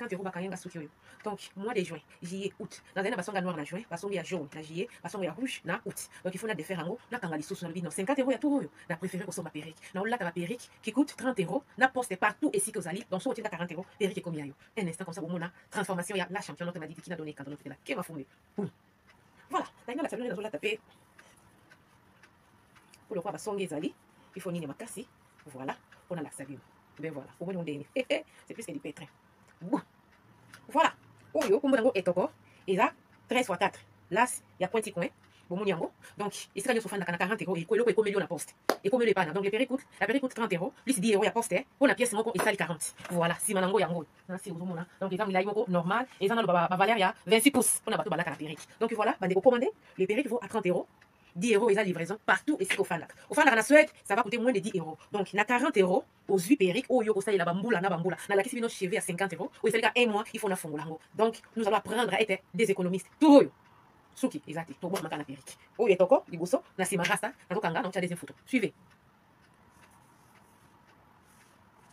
50 euros bakayanga suki oyo. Donc mois de juin, juillet, août. Dans un basonga noir na juin, basonga jaune na juillet, basonga rouge na août. Donc il faut na de faire ango na kanga lisusu na bino 50 euros ya tout oyo. Na préféré ko somba perruque. Na olata la perruque qui coûte 30 euros, na poste partout ici que zali. Donc so otinda 40 euros, perruque comme yayo. Un instant comme ça bomona transformation ya la championne m'a dit qui n'a donné quand on fait la qui va foumer. Voilà, là la salon na zola taper. Pour le quoi basonga zali, il faut nini makasi. Voilà, on a la savine. Ben voilà, au moins on déni. C'est plus que du pétrin. Voilà. Oyo, comme on est encore, et là, 13 x 4. Là, il y a pointi coin. Bon, mon yango. Donc, il sera sur 40 euros. Et quoi, il y a la poste. Et comme le pas. Donc, la perruque coûte 30 euros. Plus 10 euros, il y a poste. Pour la pièce, il sera 40. Voilà, si manango yango. Donc, les gens, il a normal. Et ça, la valeur, il y a 26 pouces. On a battu la perruque. Donc, voilà, bah, vous commandez. Les perruques vont à 30 euros. 10 euros et la livraison partout ici au Fanlac. Au Fanlac, en Suède, ça va coûter moins de 10 euros. Donc, il y a 40 euros aux 8 perruques. Oh, yo, ça, il y a bamboula, na bamboula. Dans la question de nos cheveux à 50 euros. Ou il fait un mois, il faut na fongolango. Donc, nous allons apprendre à être des économistes. Tout yo. Souki, exact. Tout bon, ma canne perruque. Oh, il est encore, il bosso, na simarasta, na tokanga, donc tu as des photos. Suivez.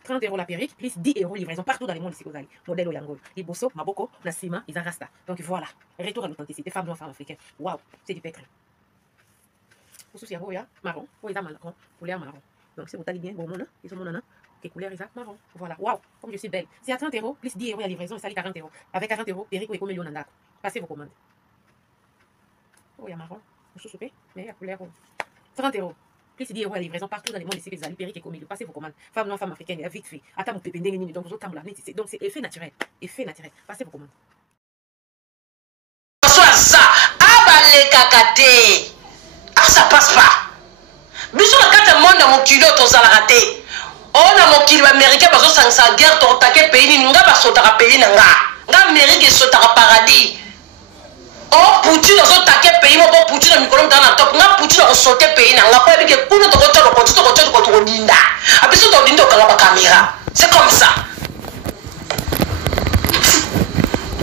30 euros la perruque, plus 10 euros livraison partout dans le monde ici aux Ali. Modèle Oyango. Les bosso, maboko, na sima, ils rasta. Donc voilà. Retour à l'authenticité. Femmes noires, femmes africaines. Waouh, c'est du pétrin. Pour ceux qui marron, ou ils ont marron, couleur marron. Donc si vous allez bien, bon, ils ont mon que couleur ils ont marron. Voilà, waouh, comme je suis belle. C'est à 30 euros, plus 10 euros la livraison, ça 40 euros. Avec 40 euros, perruque ou million d'andako. Passez vos commandes. Oh, il y a marron, vous soupez, mais il y a couleur 30 euros. Plus 10 euros la livraison partout dans le monde ici, les perruque et commis. Passez vos commandes. Femmes noires, femmes africaines, vite fait. Attends, vous pépez, donc vous autres, donc c'est effet naturel. Effet naturel. Passez vos commandes. Soit ça, abalé kakate. Ah, ça passe pas. Bisous la carte monde dans mon kilo, ton salaire raté. On a mon kilo américain parce que ça sa guerre, ton taquet pays, n'inga pas sauter pays n'anga. N'ga Amérique et sauter paradis. Oh, pouti dans son taquet pays, mon bon pouti dans micro dans la top. N'ga pouti dans sauter pays n'anga. Pas avec que coups de retour, le côté, ton dinda. Après ça, ton dinda, on a pas caméra. C'est comme ça.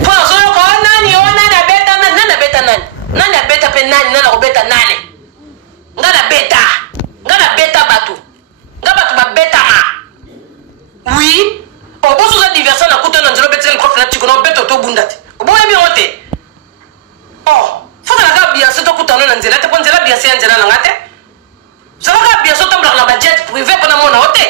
Pour ça, on a bêta, nani bêta pe nani, nani bêta nani. Ngana beta batu. Ngaba tu ba beta ma. Oui. O bo so diversion na kuto na nzelo beta le prof na tiko na beta to bundati. O bo ebi ngote. Oh, faut la ga bien so to kuto na nzela te ponzela bien se nzela na ngate. Ça va bien so tambla na budget privé pona mona hote.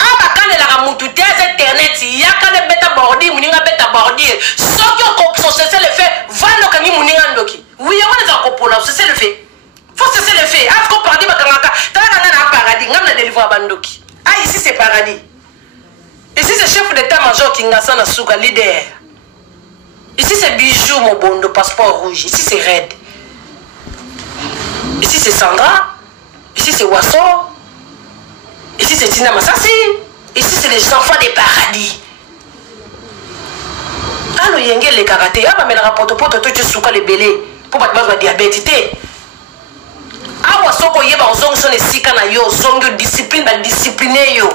Aba kane la ga mutu te internet ya kane beta bordi muninga beta bordi. Sokyo ko so cesser le fait vano kangi muninga ndoki. Oui, on les a copola, c'est le fait. Faut cesser le fait. Ah, faut paradis bakangaka. T'as un paradis. Ngam na délivrer bandoki. Ah, ici c'est paradis. Ici c'est chef d'état-major qui ngasa na suka leader. Ici c'est Bijou mon bondo passeport rouge. Ici c'est Red. Ici c'est Sandra. Ici c'est Wasso. Ici c'est Tina Massassi. Ici c'est les enfants des paradis. Ah, le yenge les karaté. Ah, mais la rapporte pour toi tu suka les belés. Pour pas te diabète. Awa soko yeba ozongo sone sika na yo zongo discipline ba discipliner yo.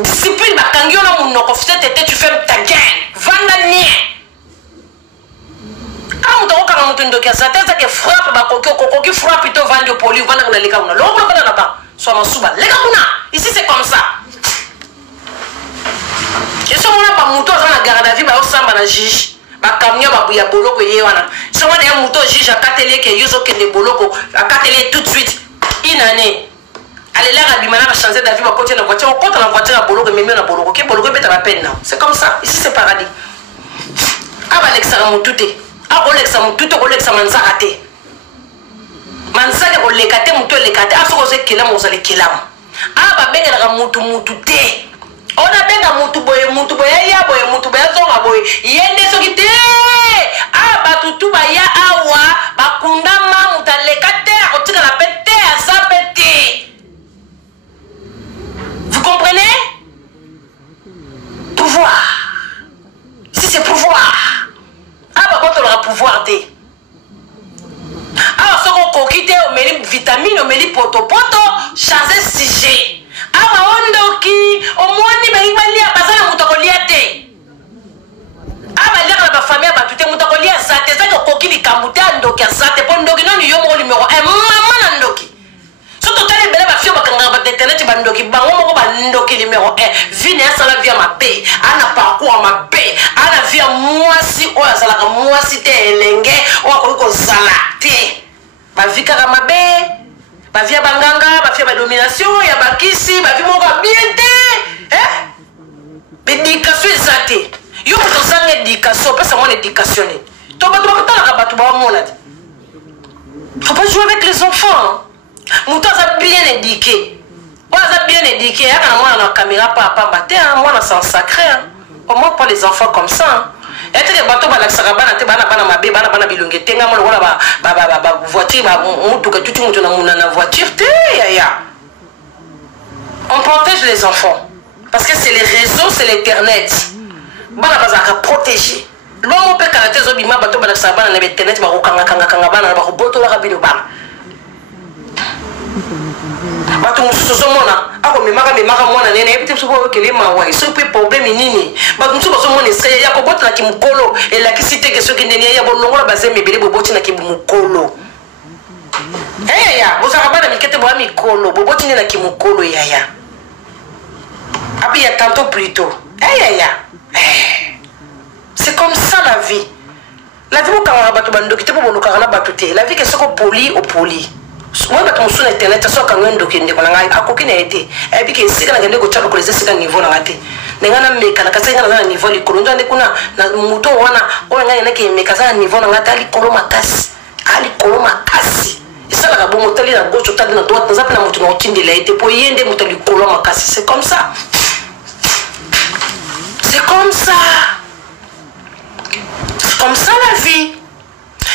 Discipline ba kangyo na munoko fite tete tu fais ta gain. Vanda nie. Amu to ka mutu ndoki asate za ke frappe ba koko ki frappe to vandi poli vanda na leka una. Longo na ba. So masuba leka kuna. Ici c'est comme ça. Et so mona ba mutu za na garde à vue ba osamba na juge. Ba camion ba buya boloko ye wana. So wana ya muto juge akatele ke yuzo ke de boloko akatele tout de suite. Inane. Allez là rabimana va changer d'avis ba côté na voiture, on compte la voiture à boloko même na boloko ke boloko beta la peine. C'est comme ça. Ici c'est paradis. Aba Alexa mutute. Aba Alexa mutute ko Alexa manzakate. Manzake ko lekate muto lekate. Aso ko zekela mo zale kelam. Aba bengela mutute. On a bien mutu boye ya boye mutu boye zonga boye yende soki te aba tutu ba ya awa ba kundama mutaleka te akotika la pete azapete. Vous comprenez? Pouvoir. Si c'est pouvoir. Aba boto la pouvoir te. Aba soko kokite o meli vitamine o meli poto changer sujet. Ama ondoki omoni baibali abazana mutakolia te. Aba leka ba famille ba tuté mutakolia zate zake kokili kamuta ndoki zate pondoki nani yo mo numéro 1 mama na ndoki. Soto tali bele ba fio bakanga ba internet ba ndoki bango moko ba ndoki numéro 1. Vine sala via ma paix. Ana parcours mwasi te elenge oyo kozala te bavi kaka mabe bavi ya banganga bavi ya badomination ya bakisi bavi moko bien te bédication eza te yo moto ozanga éducation opesa mwana éducation nini to bato bakotalaka bato bamona te faut pas jouer avec les enfants moto aza bien éduqué oyo aza bien éduqué yaka na mwana na caméra pa apamba te mwana c'est un sacré au moins pas les enfants comme ça eteke bato balakisaka bana te bana mabe bana bilonge etenga mona wana voiture motuka tuti moto na voiture te yaya on protège les enfants parce que c'est les réseaux c'est l'internet bana bazalaka protégé lomo mpe kala te ezobima bato balakisaka bana na internet bakokangakangakanga bana na bakobotolaka bino bana bato mosusu ozomona akomemaka mwana nene yebi te biso po okele mawa soki mpe problème nini bato mosusu bazomona esika ya kobotanaki mokolo elakisi teke soki ndeni ya bolongola bazemi ebele bobotinaki mokolo yaya bozalaka bana mike te boya mikolo boboti ndenaki mokolo yaya api ya tantôt plutôt yaya c'est comme ça la vie bokangaka bato bandoki te mpo bolokaka na bato te la vie ke soki opoli opoli moi bato mosusu na internet so akanga ndoki ndeko na ngai akoki na ye te ayebi ke esika na kende kotya lokola eza esika niveau na nga te ndenge nameka na kasi nga naza na niveau likolo nzo ande kuna na moto wana oyo ngai nenaki emeka aza na niveau na nga te alikolo makasi esalaka bongo otali na gauche otali na droite naza mpe na moto na otindela ye te mpo ye nde moto alikolo makasi c'est comme ça c'est comme ça la vie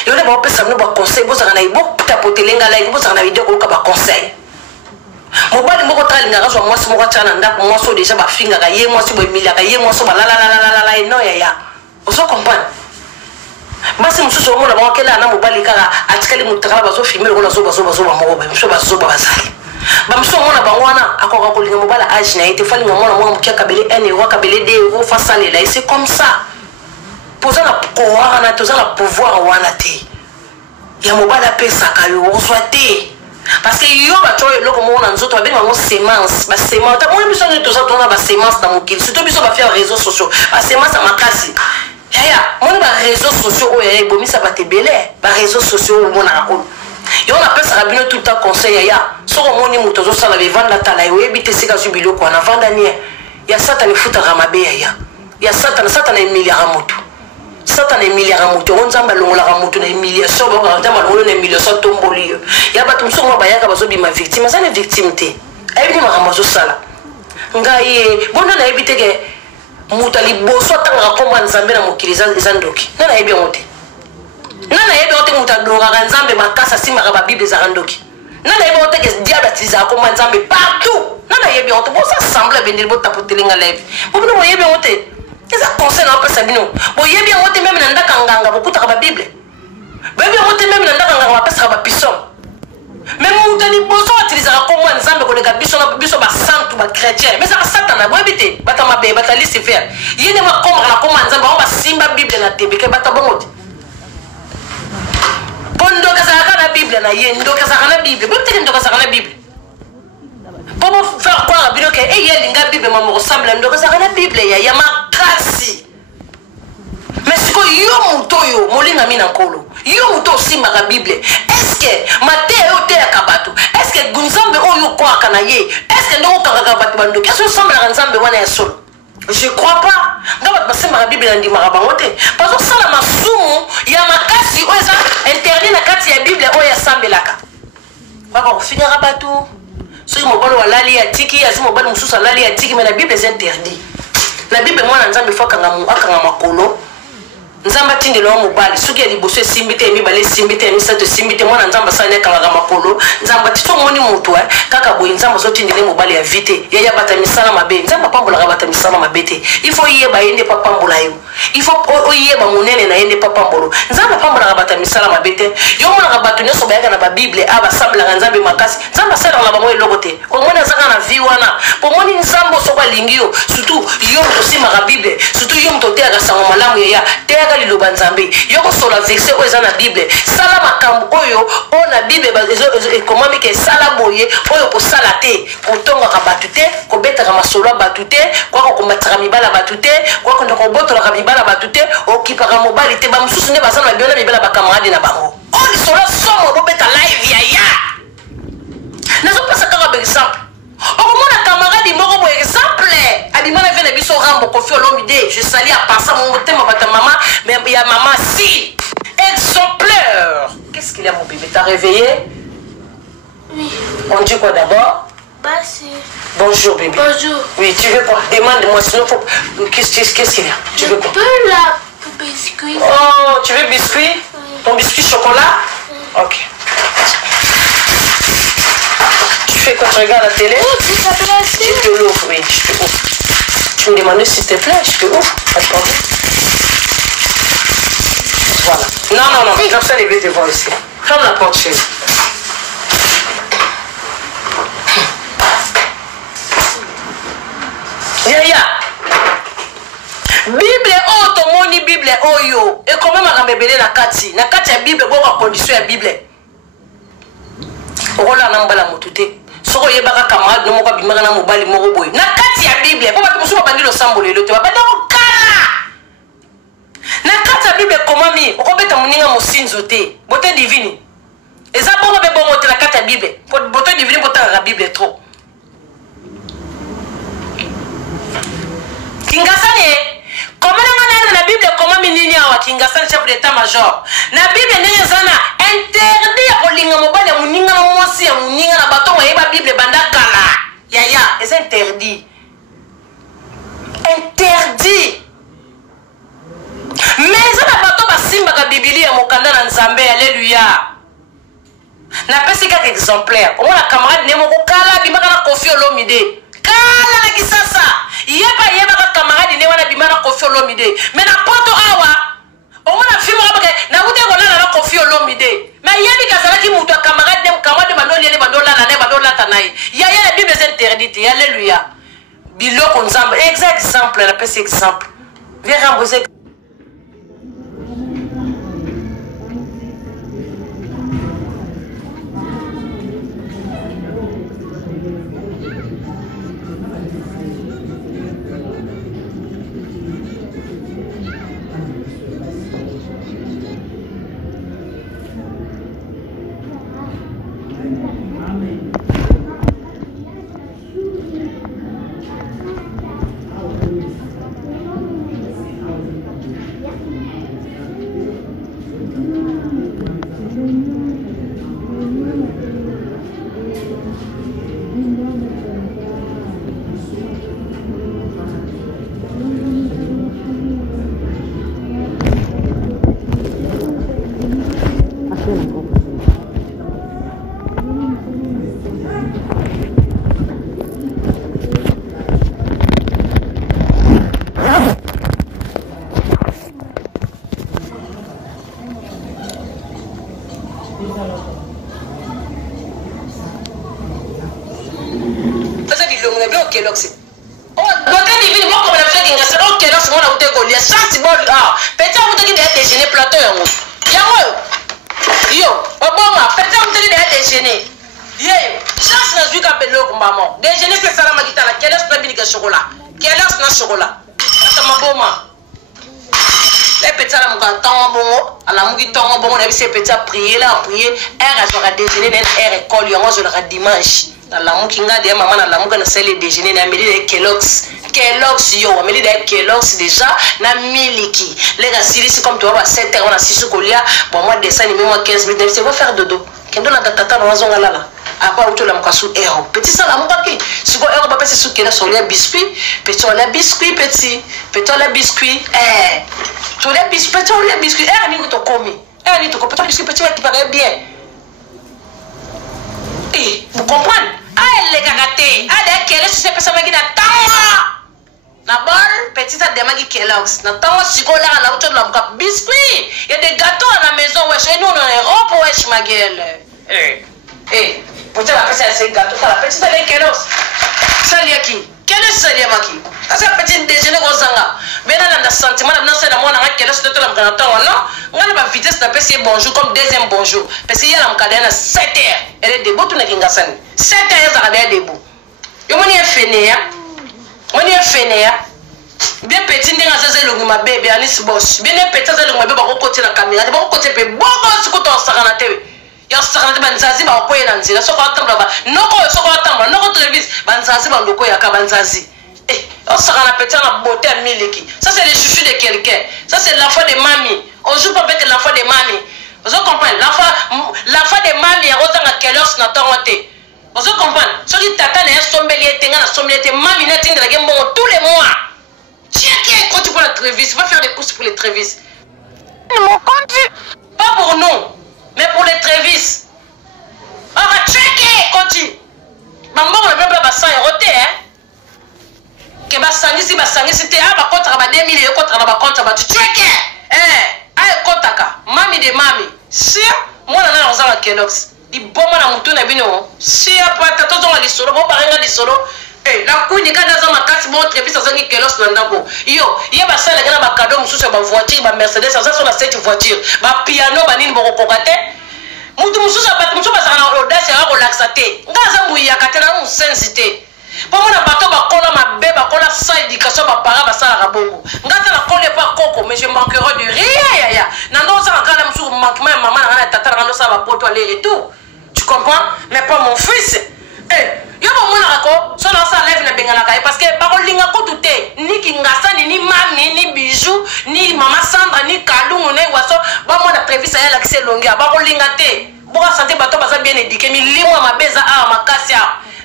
yo ne bapesa bino baconseil bozalaka na botapotelenga like bozalaka na video koluka baconseil mobali moko talingaka zwa mwasi moko atyaka na ndako mwasi oyo deja bafingaka ye mwasi boemiliaka ye mwasi balalalalala eno yaya ozo comprendre basi mosusu omona baokela na mobali kaka atikali motakala bazofilme lokola bazoba moko bamosusu bazoba bazali bamosusu omona bango wana akoka kolinga mobali age na ye te falinga mwana mwana moki akabele 1 euro akabele 2 euro fasalela ye c'est comme ça poza na pouvoir na toza na pouvoir wana te ya mobali apesaka yo ozwa te parce que yo bato oyo eloko moko na nzoto babenga yango semence basemence tamoni biso nde toza tona basemence na mokili surtout biso bafia baréseau sociaux basemence ya makasi yaya moni baréseau sociaux oyo yaya ebomisa bato ebele baréseau sociaux oyo omonaka oyo yo napesaka bino tout le temps conseil yaya soki omoni moto ozosala bevanda tala yo oyebi te esika azwi biloko wana vanda nie ya satana efutaka mabe yaya ya satana emiliaka moto satana emiliaka moto yango nzambe alongolaka moto na humiliation nzambe alongolo na humiliation atomboli yo ya bato mosusu ngo bayaka bazobima victime aza na victime te ayebi te makambo azosala ngai ye bondo nayebi teke moto aliboso atangaka nkombo ya nzambe na mokili eza ndoki nga nayebi yango te nga nayebi yango te moto adoraka nzambe makasi asimaka babible ezaka ndoki nga nayebi yango teke diable atilizaka nkombo ya nzambe partout nga nayebi yango te bosasemble abendeli botapotelenga live bobino boyebi yango te eza conseil na opesa bino boyebi yango te meme na ndaka nganga bokutaka babible boyebi yango te meme na ndaka nganga bapesaka bapison me moto liboso atilizaka nkombo ya nzambe koleka biso basantu bachrétien mais ezaka satana boyebi te bata mabe bata lucifer ye nde bakombaka na nkombo ya nzambe bango basimba bible na tembeke bata bongo te mpo ndoki azalaka na bible na ye ndoki azalaka na bible boyebi teke ndoki azalaka na bible pour vous faire croire bino ke eye linga bible mama ressemble ndoko azalaka na bible ya makasi mais sikoyo yo moto oyo molingami na nkolo yo moto osimbaka bible estce mateya oyo oteyaka bato estce nzambe oyo okwaka na ye estce nde okangaka bato bandoki esi osambelaka nzambe wana ya solo je crois pas nga bato basimbaka bible na ndimaka bango te bazosala masumu ya makasi oyo eza interdit na kati ya bible oyo asambelaka baka kofinyaka bato soki mobali walali atiki azi mobali mosusu alali atiki mais na bible eza interdit na bible mwana nzambe fo akanga makolo nzambe atindela wa mobali soki ya liboso esimbi te ya mibale esimbi te ya misato esimbi te mwana nzambe asali akangaka makolo nzambe ati tomoni motu kaka boye nzambe azotindela mobali ya vi te yaya bata misala mabe nzambe apambolaka bata misala mabe te il faut yeba ye nde pa pambola yo il faut oyeba monene na ye nde pa pambolo nzambe apambolaka bata misala mabe te yo monaka bato nyonso bayaka na babible basambelaka nzambe makasi nzambe asalaka na bango eloko te omoni azaka na vi wana pomoni nzambe osoko alingi yo surtout yo moto osimbaka bible surtout yo moto oteyaka sango malamu yaya teyaka liloba nzambe yoko sola verset oyo eza na bible sala makambo oyo oyo na bible ekomami ke sala boye oyo kosala te kotongaka bato te kobetaka masolo ya bato te kwaka komataka mibala bato te kwaka kobotolaka mibala bato te okipaka mobali te bamosusu nde baza na babio na mibala bakamarade na bango oyo lisolo somo bobeta live yaya nazopesa kaka baexemple okomona camarade moko bo exemple abima na vie na biso rambo Koffi Olomide je sali à part ça mon motema bata maman mais il y a maman si exemplaire. Qu'est-ce qu'il y a mon bébé, t'as réveillé? Oui. On dit quoi d'abord? Bassi. Bonjour bébé. Bonjour. Oui, tu veux quoi? Demande-moi sinon faut... Qu'est-ce qu'il y a? Tu veux quoi? Je peux la biscuit. Oh, tu veux biscuit? Oui. Ton biscuit chocolat? Oui. Ok. Tu fais quoi? Tu regardes la télé? Oh, s'il te plaît, si. Je te l'ouvre, oui, je te ouvre. Tu me demandais s'il te plaît, je te ouvre. Pas de problème. Voilà. Non, personne ne veut te voir ici. Ferme la porte chez nous. Yaya. Bible oh tomoni Bible oyo. Et comment m'a rembébélé na kati? Na kati ya Bible quoi condition ya Bible. Okola na mbala motute. Soko yebaka camarade no moko bimaka na mobali moko boy. Na kati ya Bible po bato musuba bandi lo sambolelo te. Ba ko kala. Na kati ya Bible komami okobeta muninga mosinzo te bote divini eza bongo be bongo te na kati ya Bible bote divini botanga la Bible trop kingasane komana ngana na Bible komami nini awa kingasane chef d'état major na Bible ndenge zana interdit ya kolinga mobali ya muninga na mwasi ya muninga na bato wa yeba Bible banda kala yaya eza interdit mais ça na bato basimbaka Biblia mokanda na Nzambe alléluia na pesi kaka exemplaire omona camarade ne moko kala bimaka na Koffi Olomide kala na kisasa yeba ka camarade ne wana bimaka na Koffi Olomide mais na poto awa omona film rabaka na ute kolala na Koffi Olomide mais yebi kazalaki mutu camarade bandoli ne bandolala ne bandolata naye yaya la Bible est interdite alléluia biloko Nzambe exemple na pesi exemple viens rembourser. Prier là, prier, elle sera déjeuner, elle école, il y aura dimanche. Dans la moukinga de maman, dans la moukinga, c'est le déjeuner, na midi de Kellogg's. Kellogg's, yo, on midi de Kellogg's déjà, na miliki. Les gars, si comme tu vois, 7 heures, on a 6 colia, bon, moi, dessin, moi, 15 minutes, c'est va faire dodo. Quand on a tata dans la zone là. Après, on a un cassou héros. Petit ça, la moukinga, si vous héros, papa, c'est sous Kellogg's, on a biscuit, petit, on a biscuit, petit, on a biscuit, tu as biscuit, petit, on a biscuit, ni vous t'en commis. Tu comprends ce que tu paraît bien. Et vous comprenez? Ah, les garatés. Ah, les Kellogg's, c'est pas ça qui n'a pas. La bonne petite a demandé Kellogg's. N'a pas si qu'on a la hauteur de la biscuit. Il y a des gâteaux à la maison. Ouais, chez nous, on a un Europe, wesh, ma gueule. Pour te la petite, c'est gâteau. La petite, elle est Kellogg's. Ça, il y a qui? Quel sali maki asa petit déjeuner ko zanga bena na sentiment na c'est na mona ngakela c'est tout la mkanata non ngana ba vitesse na pesi bonjour comme deuxième bonjour parce qu'il y a la mkadena na 7h elle est debout tout na kingasani 7h za ka debout yo moni efenea bien petit ndinga zaze longi mabebe anis boss bien petit zaze longi mabebe ba ko côté na caméra ba ko côté pe bongo sikuto sakana tebe ya sakana tebe nzazi ba ko yena nzira soko atamba ba soko atamba noko televis banzazi ba ndoko ya ka banzazi on sakana petit na beauté à miliki ça c'est le chouchou de quelqu'un ça c'est l'enfant de mamie on joue pas avec l'enfant de mamie vous comprenez l'enfant de mamie a autant à quelle heure na tongote vous comprenez ce qui tata na sombelier tenga na sombelier mamie na tinda la bon tous les mois. Tiens, quand tu prends la Trévis, va faire des courses pour les Trévis. Mon compte. Pas pour nous, mais pour les Trévis. On va checker quand tu. Maman, on ne peut pas passer à roter, hein. Que basangi si c'était à contre à 2000 et contre à contre à tu checker. Aïe, contre mami de mami. Si moi, on a un Kellogg's. Il bon na mutu na bino. Si après tato zonga li solo, bon parenga li solo. La couille quand dans ma casse mon Trévis ça zangi kelos ndako yo ba sala gana ba cadeau mususu ba voiture ba Mercedes ça sur la cette voiture ba piano ba nini boko kokate mutu mususu ba sana audace ya relaxate ngaza nguya katena mu sensité pour moi na bato ba kola mabe ba kola sa éducation ba para ba sala rabongo ngata na kolle pas koko mais je manquerai de rien ya na ndo ça ngala mususu manquement maman na tata na ndo ça ba poto aller et tout tu comprends mais pas mon fils yo mo na ko so na sa lève na bengana kai parce que ba ko linga ko tuté ni kingasa ni mami ni bijou ni mama Sandra ni kalungu ne waso ba mo na Trévis ya la kise longia ba ko linga te bo ka santé bato baza bien éduqué mi limwa mabeza a makasi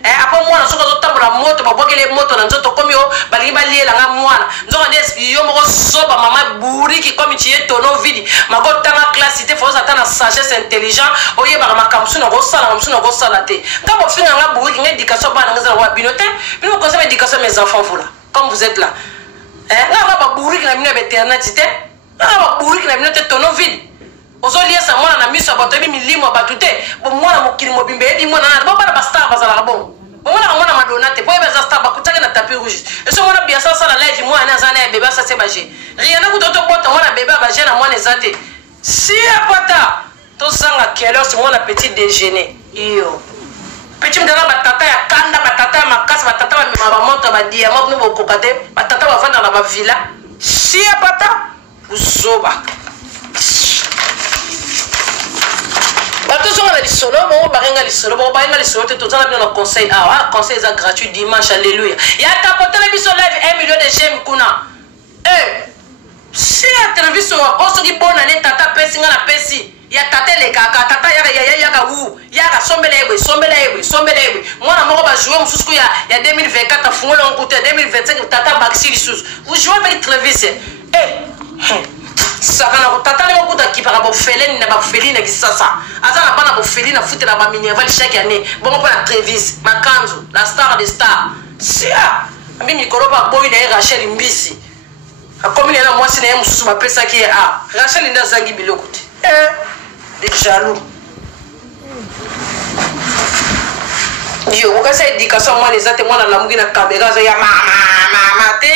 après moi na soko zo tambola moto ba bokele moto na nzoto komi o bali baliela nga mwana nzoka ndes yo moko soba mama buriki komi ti etono vidi mako tanga classe te faut ça na sagesse intelligent oye ba makamsu na ko sala te quand on finit nga buriki nga éducation ba na ngeza wa binote bino ko ça éducation mes enfants voilà comme vous êtes là nga ba buriki na bino éternité nga ba buriki na binote tono vidi ozolia sa mwana na miso bato bi milimo batute bo mwana mokili mobimbe ebi mwana na bo bana ba star bazala bon mwana madonna te boye beza star bakutaka na tapis rouge eso mwana bien ça la live mwana azana ya bébé ça c'est bagé rien na kutoto bota mwana bébé bagé na mwana ezate si apata to sanga kelo si mwana petit déjeuner iyo petit mdana batata ya kanda batata ya makasi batata ba mema ba moto ba diamant no bokokate batata ba vanda na ba villa si apata uzoba bato zonga na lisolo bo barenga lisolo bo barenga lisolo te tozana bien le conseil conseil est gratuit dimanche alléluia ya tapoter la biso live 1 million de j'aime kuna si la télévision o soki bona ne tata pesi nga na pesi ya tata le kaka tata ya ka wu ya ka sombele ebwe mwana moko ba jouer mususu ya 2024 fungola nkuta 2025 tata bakisi lisusu vous jouez avec Trévis sakana ko tata le ko ta kipara bo feleni na ba felini kisasa azana bana bo felini na futi na ba minerval chaque année bon pour la Trévis makanzo la star des stars sia ami mikoro ba boy na Rachel Mbisi akomi na mwasi na mususu ba pesa ki Rachel nda zangi biloko te des jaloux yo ko sa éducation moi les até moi na lamugi na caméra ya mama te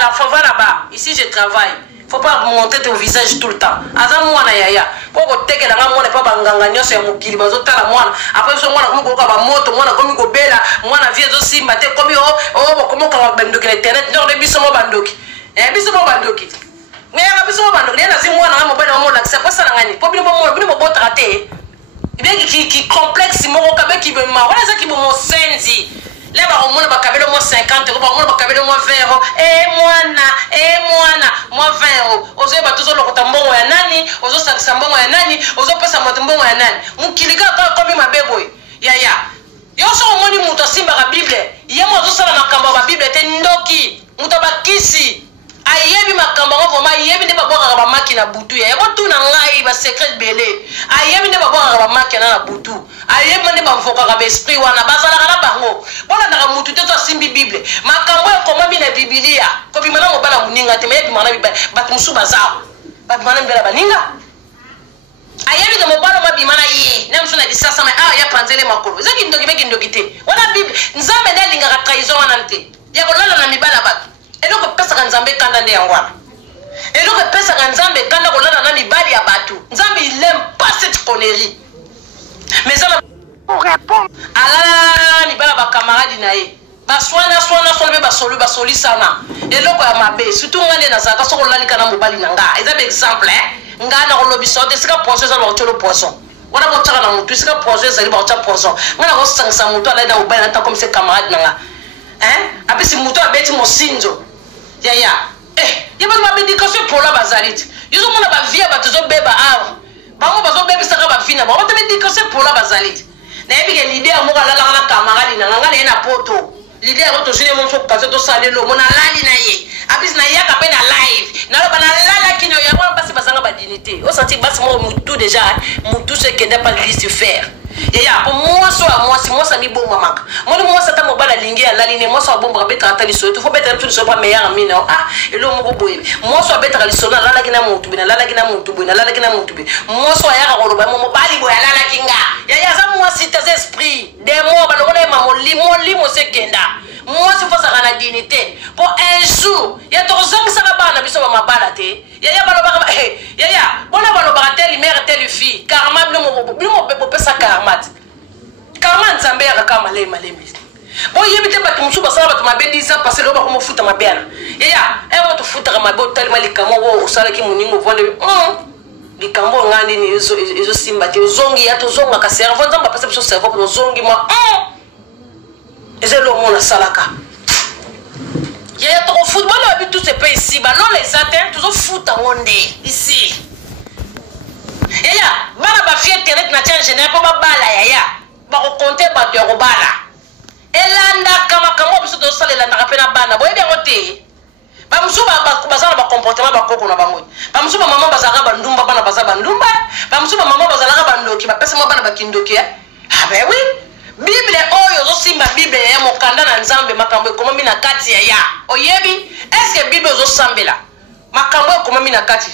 la faveur là-bas ici je travaille. Faut pas montrer ton visage tout le temps. Azam mwana yaya. Poko teke la mwana pa banganga nyoso ya mukili bazota la mwana. Après so mwana komi ko ka ba moto mwana komi ko bela mwana vie zo simba te komi komo ka bandoki na internet donc de biso mo bandoki. Biso mo bandoki. Mais biso mo bandoki na zi mwana mo bela mo la ça pas ça ngani. Po bino mo botra te. Bien qui complexe mo ko ka be ki be ma. Wala za ki bo mo senzi. Les barons ba kabelo mo 50 euros, barons ba kabelo mo 20 euros. Moi 20 euros. Ozo ba tozo lokota mbongo ya nani? Ozo sakisa mbongo ya nani? Ozo pesa moto mbongo ya nani? Mukilika ka komi mabebo. Ya. Yo so moni muto simba ka Bible. Ye mo zo sala makambo ba Bible te ndoki. Muto ba kisi. Ayebi makambo ngo ma yebi ne ba boka ba makina butu ya. Ko tuna ngai ba secret belé. Ayebi ne ba boka ba makina na butu. Ayebi ne ba mfoka ka esprit wana bazala ka bango. Bona na mutu te to simbi Bible. Makambo ko mami na Biblia. Ko bi mana mo bala muninga te mebi mana bi ba musu bazao. Ba mana mbela baninga. Ayebi de mo bala ma bi mana ye. Na musu na disasa ma ya panzele makolo. Zaki ndoki te. Wana Bible nzambe dalinga ka trahison wana nte. ya kolala na mibala bato eloko epesaka nzambe kanda nde yango wana eloko epesaka nzambe kanda kolala na mibali ya bato nzambe il aime pas cette connerie mais ça Pour répondre. alala mibala bakamaradi na ye baswana mpe basoli sana eloko ya mabe surtout nga nde nazalaka soko olalika na mobali na nga eza baexemple nga na kolobisa ote esika poison eza bakotya poison wana botyaka na motu esika poison ezali bakotya poison nga na kosangisa motu alai na mobali na ta comme se camarade na nga apesi motu abeti mosinzo yaya ye bato babédication pola bazali ti yozomona bavie ya bato ezobeba awa bango bazobebisaka bavi na bango te bédication pola bazali ti nayebike lide ya moko alalaka na camarade na nga nga na ye na poto l'idée est que je ne sais pas si tu as le mon alali na ye abis na yaka pe na live na ba na lala kinyo ya ba pasi basanga ba dignité au senti basi mo mutu déjà mutu ce qui n'est pas liste faire ya pour moi so moi si moi ça mi bon maman moi ça ta mo bala lingi alali ne moi so bon ba beta ta liso tu faut beta tu so pas meilleur ami non et le mo boye moi so beta liso na lala kina mutu bina lala kina mutu bina lala kina mutu bi moi so ya ka ba mo bali boya lala kinga ya za moi si tes esprits des mots ba lo na mo se kenda moi si faut ça la dignité pour un jour ya to zang ça ba na biso ba mabala te ya ba lo ba ya bona ba lo ba telle mère telle fille karma mo pesa karma nzambe ya kaka malema bon yebite bato musu basala bato mabedisa parce lo ba ko futa mabela ya mo to futa mabe tellement likamo wo osala ki muningo vonde likambo ngandi ni ezo simba te zongi ya to zonga ka cerveau nzamba pesa biso cerveau pour zongi moi ezelo mona salaka ya to football abi tout ce pays ici ba non les atteintes toujours foot en onde ici ya bana ba fie internet na tien général po ba bala ya ba ko compter ba to ko bala elanda kama biso to salela na kapena bana boye bien ote ba musuba ba sala ba comportement ba koko na bango ba musuba mama bazaka ba ndumba bana bazaba ndumba ba musuba mama bazalaka ba ndoki ba pesa mo bana ba kindoki ben oui Bible oyo zo simba Bible ya mokanda na nzambe makambo ekomami na kati ya oyebi est-ce que Bible zo sambela makambo ekomami na kati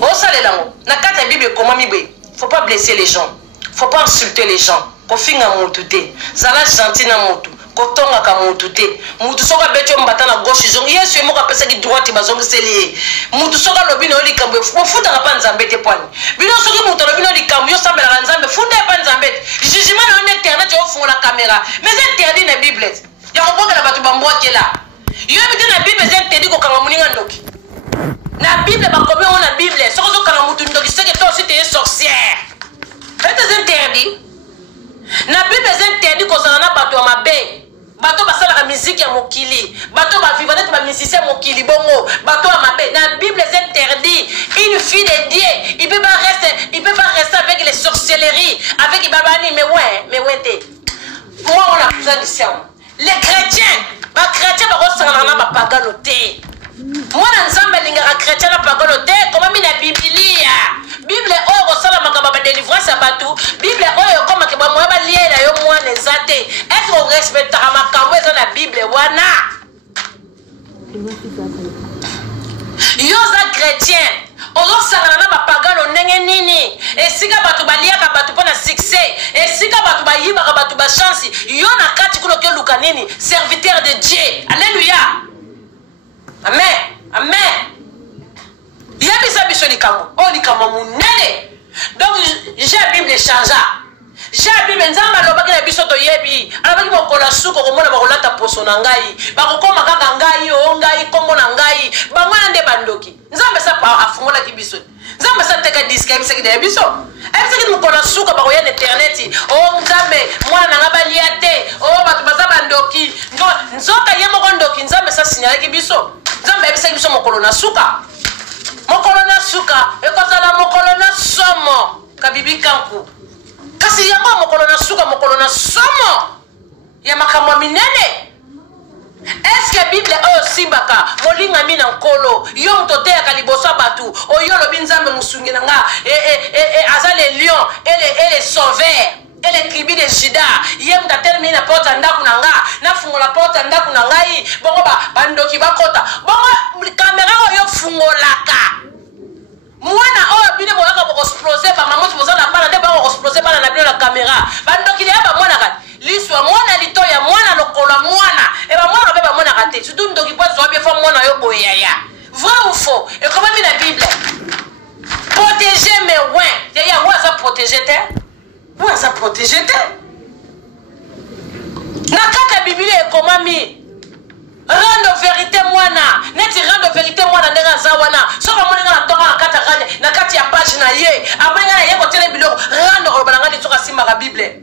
osalela ngo na kati ya Bible ekomami be faut pas blesser les gens faut pas insulter les gens kofinga mutu te zala gentil na mutu kotonga ka mutu te mutu soka betyo mbata na gauche zongi yesu emoka pesa ki droite bazongi seli mutu soka lobi no likambo futa ka panzambe te pwani bino soki mutu lobi no likambo yo sambela ka nzambe futa pa nzambe jugement na internet yo funga la caméra mais c'est interdit na bible ya ko la batu bambwa kela yo bite na bible c'est interdit ko kanga muninga ndoki na bible ba kobe on na bible soko zo kanga mutu ndoki c'est que toi aussi tu es sorcière c'est interdit na bible c'est interdit ko zana na batu mabe bato basala la musique ya mokili bato ba vivre ba musicien mokili bongo bato ya mabe na bible c'est interdit une fille de Dieu il peut pas rester avec les sorcelleries avec les babani mais ouais te moi on a besoin de ça les chrétiens ba chrétiens ba resanga na ba pagano te moi na nzambe lingara chrétien na pagano te comme mi na biblia bible oyo kosala makambo ba délivrance ya bato bible oyo koma ke ba moya ba lié na yo mwana ezate est-ce qu'on respectera makambo eza na bible wana yo za chrétien ozosangana na bapagano ndenge nini esika bato baliaka bato mpo na succès esika bato bayibaka bato bachance yo na kati kuna okoluka nini serviteur de Dieu alléluia amen yebisa biso likambo oyo likambo monene donc j'ai bible changea j'ai bible nzambe alobaki na biso toyebi alobaki mokola suko komona bakolata poso na ngai bakokoma kaka ngai o ngai kombo na ngai bangwana nde bandoki nzambe sa afungolaki biso nzambe sa teka diske ayebisaki na biso ayebisaki mokola suko bakoya na internet o nzambe mwana na nga balia te o bato baza bandoki nzoka ye moko ndoki nzambe sa signalaki biso nzambe ayebisaki biso mokolo na suka ekozala mokolo na somo kabibi kanku kasi yango mokolo na suka mokolo na somo ya makambo minene est-ce que bible oyo simbaka molingami na nkolo yo moto teyaka liboso bato oyo lobi nzambe mosungi na nga aza le lion et le sauveur et les tribus de Juda ye muta telemi na porte ndaku na nga nafungola porte ndaku na ngai bongo bandoki bakota bongo kamera oyo fungolaka mwana oyo bine boyaka bokosplose bamamosi bozala bana nde bakosplose bana na bino na kamera bandokili ya bamwana kati liswa mwana litoya mwana lokola mwana eba te. Surtout ndoki kwa zo bien femme mona yo boya ya. Vrai ou faux? Et comment dit la Bible? Protéger mes ouins. Yaya, où est-ce protéger te? Où est-ce protéger te? Nakata Bible est comment mi? Rendre vérité moana. Neti rendre vérité moana ndenge zawana. Soka moninga na tonga na kata kanya. Na kati ya page na ye. Amoninga na ye ko tele biloko. Rendre balanga ni soka simba ka Bible.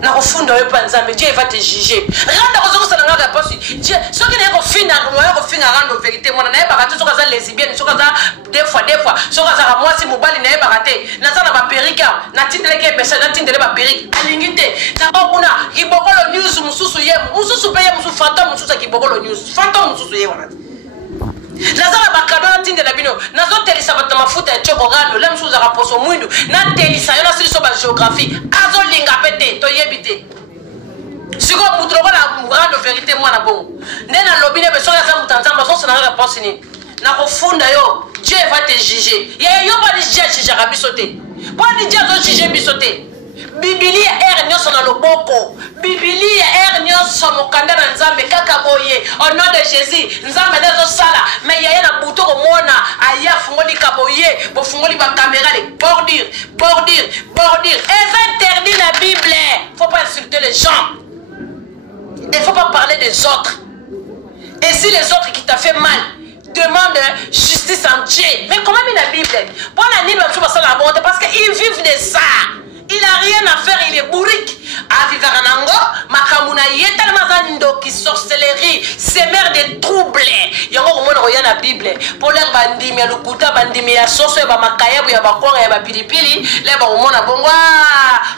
Na kufunda we panzambe. Dieu va te juger. Rendre ko soka sana ngaka posi. Dieu soki na ko fina ko finga rendre vérité moana. Na ye ba kati soka za lesbienne soka za des fois soka za mwasi mobali na ye ba kati. Na za na ba perika. Na tindele ke pesa na tindele ba perika. Alingite. Na okuna kibokolo news mususu ye. Mususu pe ye mususu fantôme mususu kibokolo news. Fantôme mususu ye wana. Nazala bakado na tinde na bino. Nazo telisa bata mafuta ya choko gando. Le mususu za raposo mwindu. Na telisa yo na siliso ba géographie. Azo linga pete to yebite. Siko mutroko na rando vérité mwana bongo. Ndena lobine beso ya za mutanzamba so sana ga réponse ni. Na kofunda yo, Dieu va te juger. Yo ba di Dieu juger bisote. Ba di Dieu zo juger bisote. Biblia nyoso na loboko. Biblia nyoso mokanda na nzambe kaka boye. Au nom de Jésus, nzambe nazo sala. Mais yaya na buto ko mona aya fungoli kaboye, bo fungoli ba caméra les bordure. Et c'est interdit la Bible. Faut pas insulter les gens. Il faut pas parler des autres. Et si les autres qui t'a fait mal demandent justice en Dieu. Mais comment met la Bible? Pour la nuit, parce qu'ils vivent de ça. Il n'a rien à faire, il est bourrique. À vivre en Ango, Makamuna Yetalmazando qui sorcellerie, sémère des troubles. Il y a un la Bible. Pour les bandimi, le kuta bandimi, ya soso, ya makaya, ya bakwa, ya pilipili, les barumona bonwa.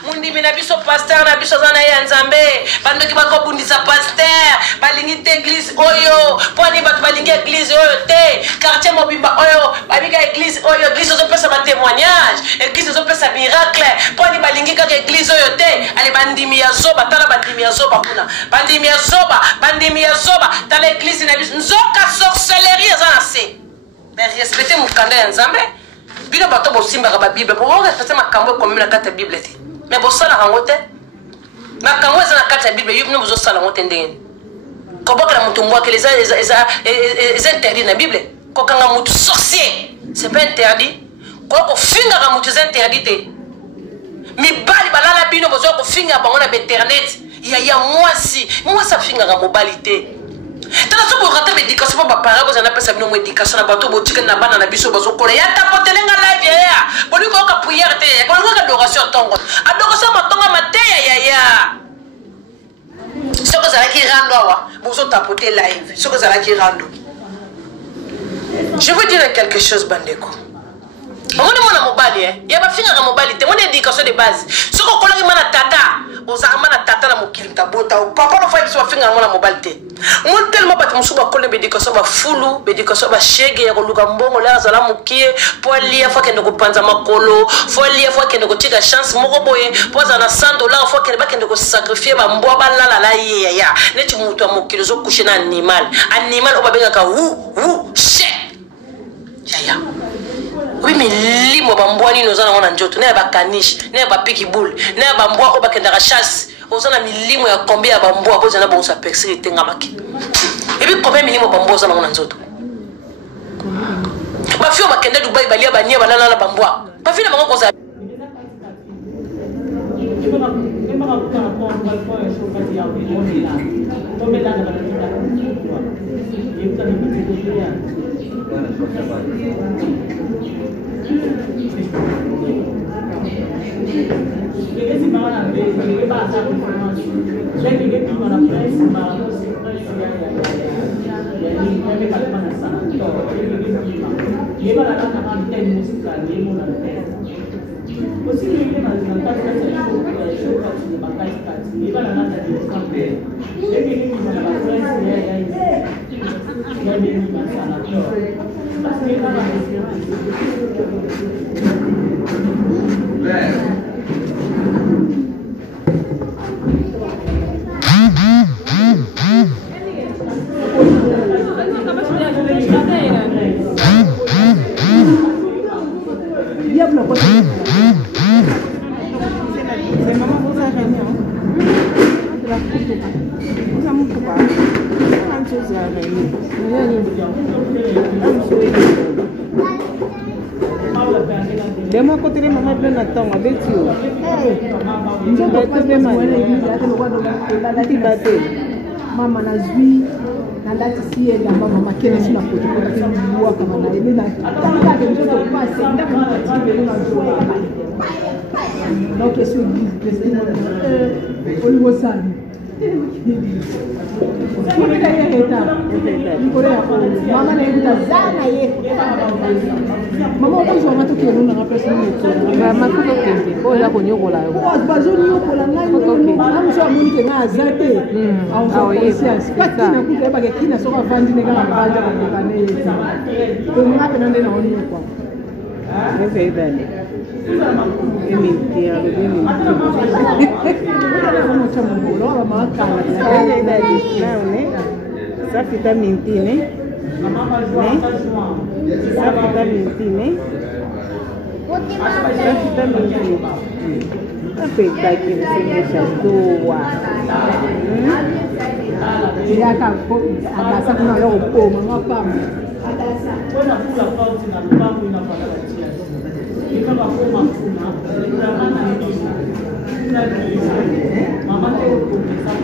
Mundimi na biso pasteur, na biso zana ya nzambe. Bando ki bako bundisa pasteur, balingi église oyo. Poni bat balingi église oyo te. Quartier mobimba oyo, babiga église oyo. Église ozo pesa ma témoignage. Église ozo pesa miracle. Poni balingi kaka église oyo te. Allez bandimi ya zoba, tala bandimi ya zoba kuna. Bandimi ya zoba, tala église na biso. Nzoka sorcellerie zana se. Mais respectez mon kanda ya nzambe. Bino bato bo simba ba Bible. Pour respecter ma kambo comme na kata Bible te. Mais bo sala rangote. Ma kambo zana kata Bible, yo no bozo sala ngote ndenge. Ko bokala mutu mbwa les interdits na Bible. Ko kanga mutu sorcier, c'est pas interdit. Ko finga ka mutu interdit te. Mi bali balala bino bozo ko finga bango na internet. Ya moi ça finga ka mobilité. Tala so bo rata médication ba para bo zana pesa bino mo éducation na bato bo tika na bana na biso bazo kola ya tapotelenga live ya. Boli ko ka prière te, ko ka adoration tongo. Adoration matonga mateya ya. Ce que ça qui rend awa, bozo tapoter live. Ce que ça qui rend. Je veux dire quelque chose bandeko. On est mon mobile, il y a pas fini à mobile, mon éducation de base. Ce qu'on connaît mana tata, aux amana tata la mokili tabota, papa no fa biso finga ngona mobile. Mon tellement pas musuba kolle éducation ba fulu, éducation ba shege ya koluka mbongo la zala mokie, po lia fa kende ko panza makolo, fo lia fa kende ko tika chance moko boye, po za na $100 fo kende ba kende ko sacrifier ba mbwa ba la ya. Neti mutu amokili zo coucher na animal obabenga ka she. Ya. Oui, mais limo bambwani nous allons en njoto, ne ba caniche, ne ba pikiboule, ne ba mbwa o ba kenda ka chasse. Ozana milimo ya combien ya bambwa bo zana bon sa percer tengamaki. Et puis combien milimo bambwa zana en njoto. Ba fio ba kenda Dubai balia ba nia balala bambwa. Ba fina bango koza. de moi côté les mamans plein d'attendre avec tu mama nazwi nalatisi ye ngamba mama kene sina kotokota ke mbuwa kama na ele na tanga ke njoto passe ndako na tibele na joie donc est-ce que président Olivo Sani mama na yebuta zana ye mama okozwa matoki elonda nga place matoki okende oyo eza konyokola yo bazonyokola ngai amoso amoni ke nga aza te aoza conscience patina kuta yebake kina soko avandi ne kaka mabanja kokoka ne yeza onga pena nde na onyokwa eveidale emintia ça fita mintine apetaki msemesha doa yaka adasa kuna yo kopoma ngapama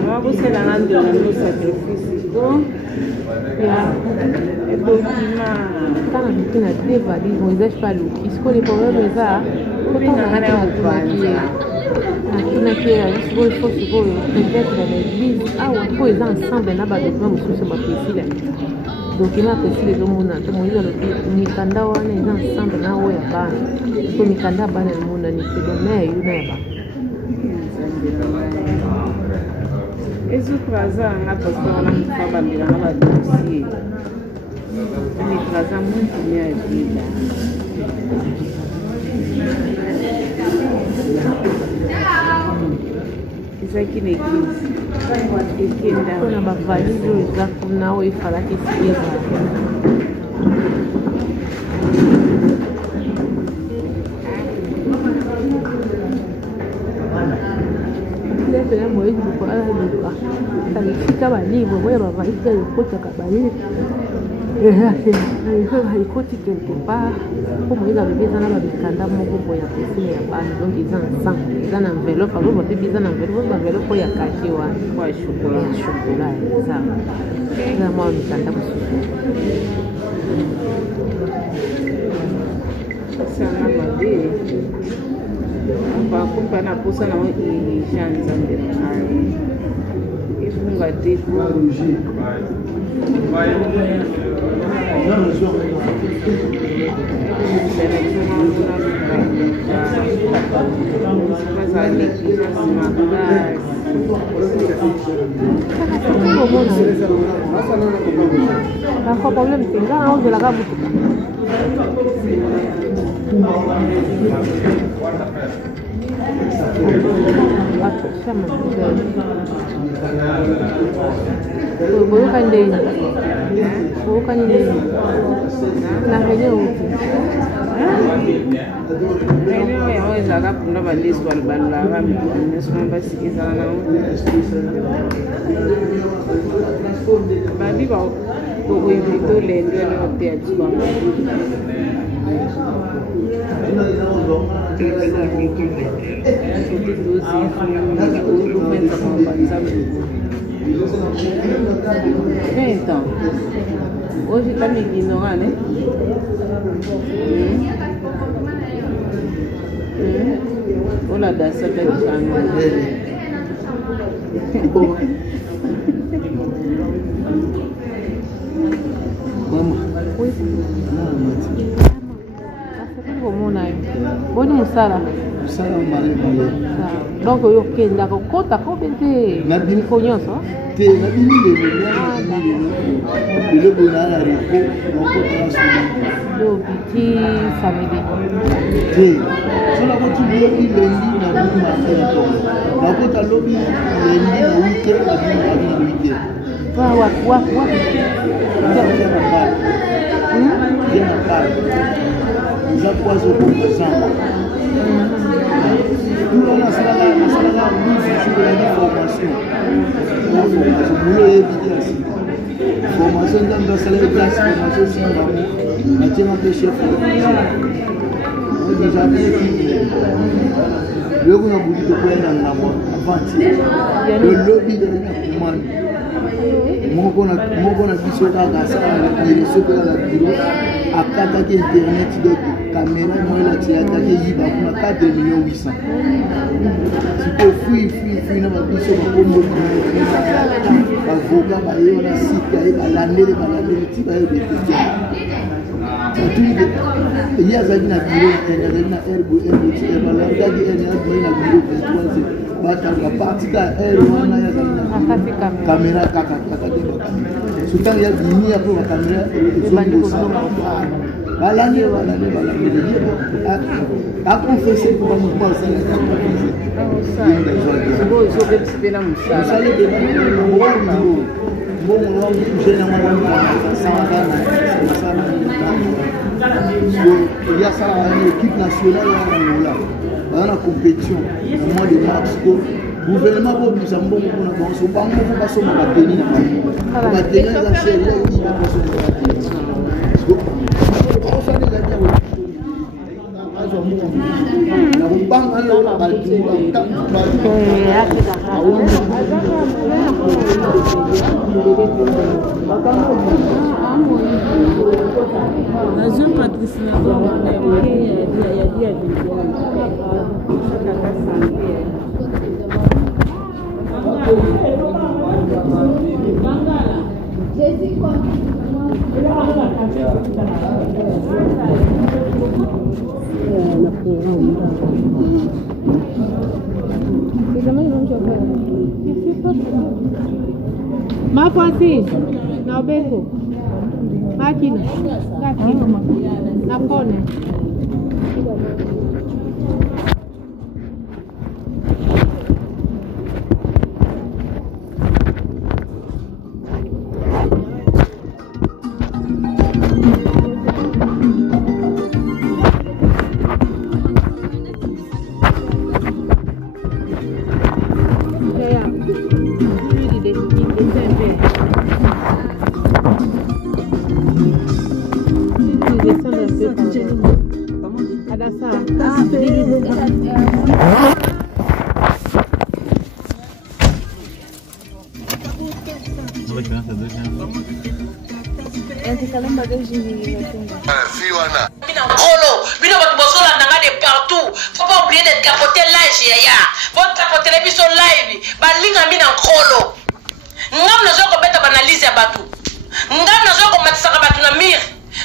mabusela nandona no sacrifice to ya edokima kana mtina deva di voyage pas le qui ce les problèmes ça kuri ngana ya kubanza akina kia il faut peut-être dans l'église ah on peut les ensemble na ba devant mususu ba pesile donc il m'a pesile do mona to moyo lo mikanda wana ils ensemble na wo ya bana ko mikanda bana mona ni sedome yuna ya ba ezotraza nga pastor na mfabambira na badossier ezotraza muito minha vida ezaki na église ekenda mpona bavalise oyo eza kuna oyo efalaki esieza pena moyezi luka alaluka alifika balivre boya bavalise ekotaka balivre ekoti quelque part mpo moyezi alobi eza na babikanda moko boye ya pesile ya bana donc eza ensemble eza na enveloppe alobi babebi eza na enveloppe enveloppe oyo ya kaki wana ya chokola eza eza mwa mikanda mosusu sana mabe bakumba na posa na jean nzambe efunga te Pas problème, c'est là, on de la gamme. Boyoka ndeni na réunion uti réunion yango ezalaka mpona balesi balobalola banesoma basikizana nango babi bakoinvite olendo ene oteya biswanga soki tozifulumenzamaa banzambe 20 ans. Hoje está me ignorando, né? Olha dessa pessoa. Vamos. Boni musala. Musala mbale. Donc yo kenda ko kota ko bente. Na bini ko nyonso. Te na bini le bona la reco no ko transforma. Do biti family. Te. Sola ko tubi lendi na bini masala ko. Na ko ta lobi lendi na weekend na bini weekend. Wa. Viens pas. Nous avons quoi ça? Nous on a ça là, nous sur la formation. Formation dans la salle de classe, formation si on a tiens un peu chef. Le lobby de la commande. Mon bon a biso la internet de caméra, moi la tia attaqué yiba pour 4 millions 800. Si tu fuis na biso ba kombo avocat ba yo na site ba l'année ti ba yo de il y a des bureaux, il y a des bureaux, il y a des partie de caméra, souvent il y a des caméras pour la caméra. A confessé pour nous penser il y a ça une équipe nationale dans la compétition au mois de mars. Le gouvernement va nous embaucher pour nous passer par la tenue. La tenue la série il va passer Ma Francis, na beko. Makina. Na kone. Bino bato bozola nanga de partout. Faut pas oublier de capoter live yaya. Faut capoter les biso live. Balinga mina nkolo. Ngam nazo ko beta banalize ya batu. Ngam nazo ko matisaka batu na mir.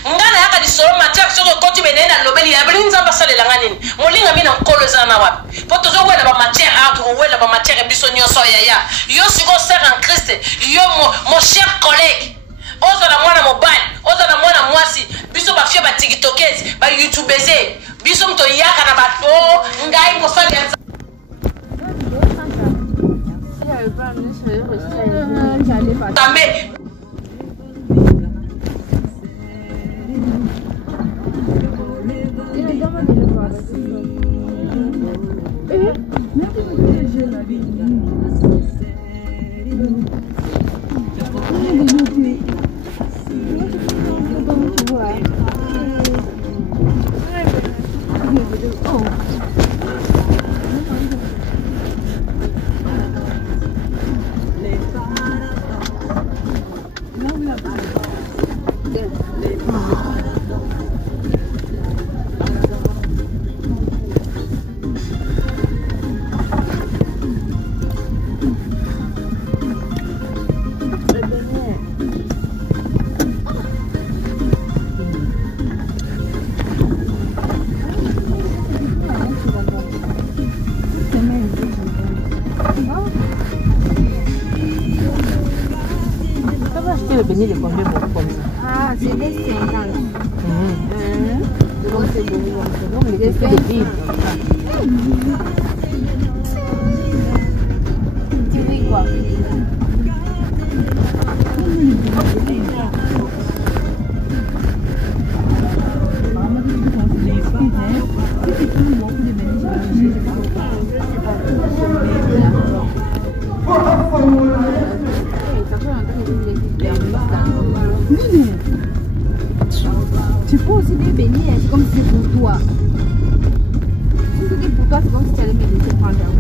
Ngana yaka di solo matiak soko koti benena lobeli ya blinza basale langa nini. Molinga mina nkolo zana wapi. Faut tozo wela ba matière entre wela ba matière biso nyoso yaya. Yo siko ser en Christ. Yo mon cher collègue. Ozo na mwana mobile, ozo na mwana mwasi, biso ba fie ba tiktokers, ba youtubers, biso mto yaka na bato, ngai mosali ya Tambe. Le béni de combien pour comme ça? Ah, c'est des 50. Donc c'est bon. Donc les effets de vivre. Tu dis quoi? Tu peux aussi des beignets, c'est comme si c'est pour toi. c'était pour toi, c'est comme si tu allais me laisser prendre la route.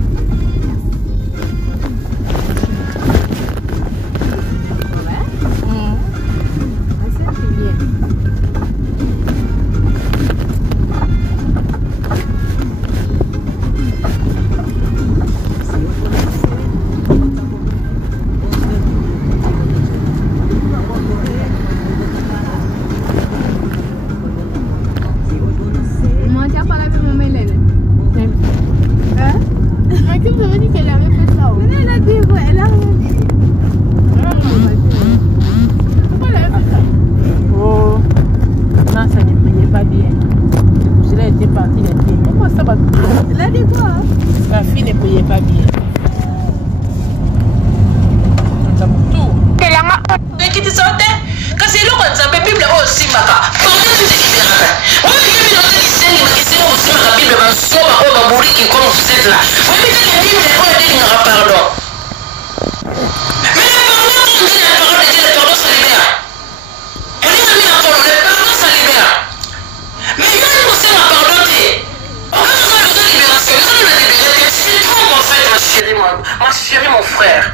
Ma chérie, mon frère.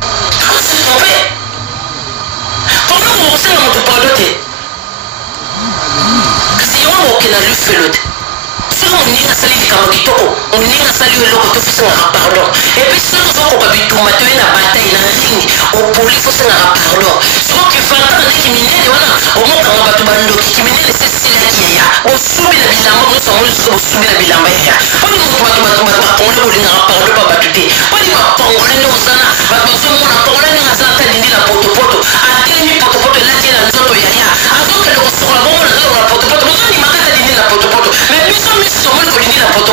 On s'est trompé. Pendant que vous pensez à mon pardonner, si on a aucun fait l'autre, si on est à salir du Kamokitoko, on est à salir le loco, il faut un pardon. Et puis si on a un tout matin, la bataille, la ligne, au poli, il faut un pardon. Si on fait un temps qui minait, au moins quand on va tout bando, qui minait les Cécilia qui est là, au soubi la bilamba, nous sommes au soubi la bilamba. Pas du tout, on est un pardon, pas battu. Pas du tout, on est nos zana, pas du tout, on est un zanta d'indi la poto, à tenir poto, là, il y a un zoto yaya. Avant que le ressort la bombe, la poto, on est un d'indi la poto. Mais puis ça, mais c'est au moins que l'indi la poto.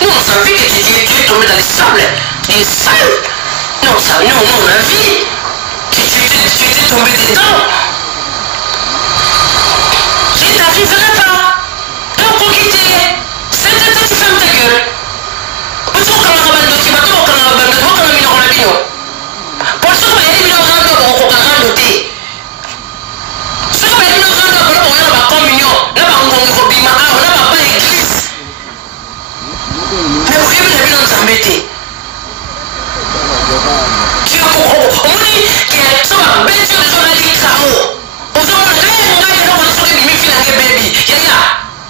Nous, on savait que tu es tombé dans les sables. Les sables. Non, ça, non, on a vu. Tu es tombé dedans. Je t'arriverai pas. Donc, pour quitter. C'est tu fermes ta gueule. Pour ça, on a un document, on a un document, on a mis dans la bio. Pour ça, on a mis dans la bio, on a un document. Ce qu'on a mis dans la bio, on a la communion. Là, on a un robima, on a pas l'église. Mais vous avez vu dans Zambété. Tu as on dit que ça va baisser le journaliste Samo. On se dit que on a une baby. Yaya.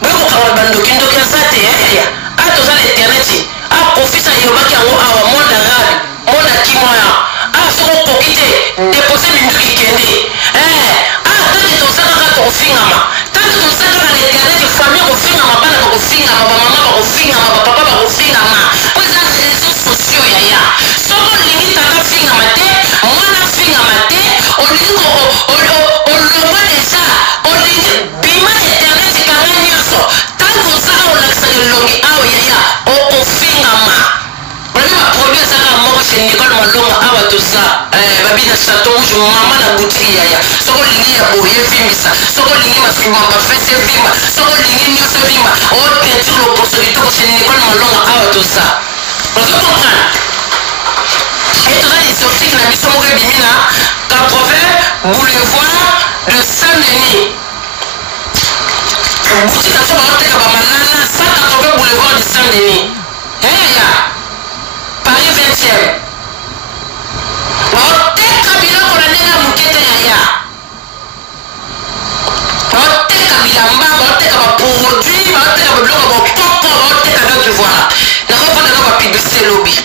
Mais on a un bando qui nous casse yaya. Ah, tout ça l'internet. Ah, profite à Yoba qui a un monde arabe, monde qui moya. Ah, ce qu'on peut quitter, déposer une qui kende. Ah, tant que ton sang a ton fingama. Tant que ton sang a l'internet, il famille au fingama, pas au fingama, maman au fingama, papa au fingama. Pour les réseaux sociaux yaya. Soko lingi tata fingama te, mwana fingama te, on l'envoie déjà, on lingi bima internet quand même yoso. Tant que ça on l'accès de longi, ah yaya, on fingama. On a produit ça à moi chez Nicole Malonga, ah tout ça. Babina Sato, je maman la boutique yaya. Soko lingi ya boye fimisa, soko lingi masuma ba fesse fima, soko lingi nyoso fima. On peinture l'opportunité chez Nicole Malonga, ah tout ça. On se comprend. Et tout ça, il sortit de la mission Bimina, 80 boulevard de Saint-Denis. Boutique à son côté, 180 boulevard de Saint-Denis. Paris 20e. Hôtel Kabila, on a déjà mouquette yaya. Hôtel Kabila, hôtel Kabila produit, hôtel Kabila, hôtel Kabila, tu vois. N'a pas publicité lobby.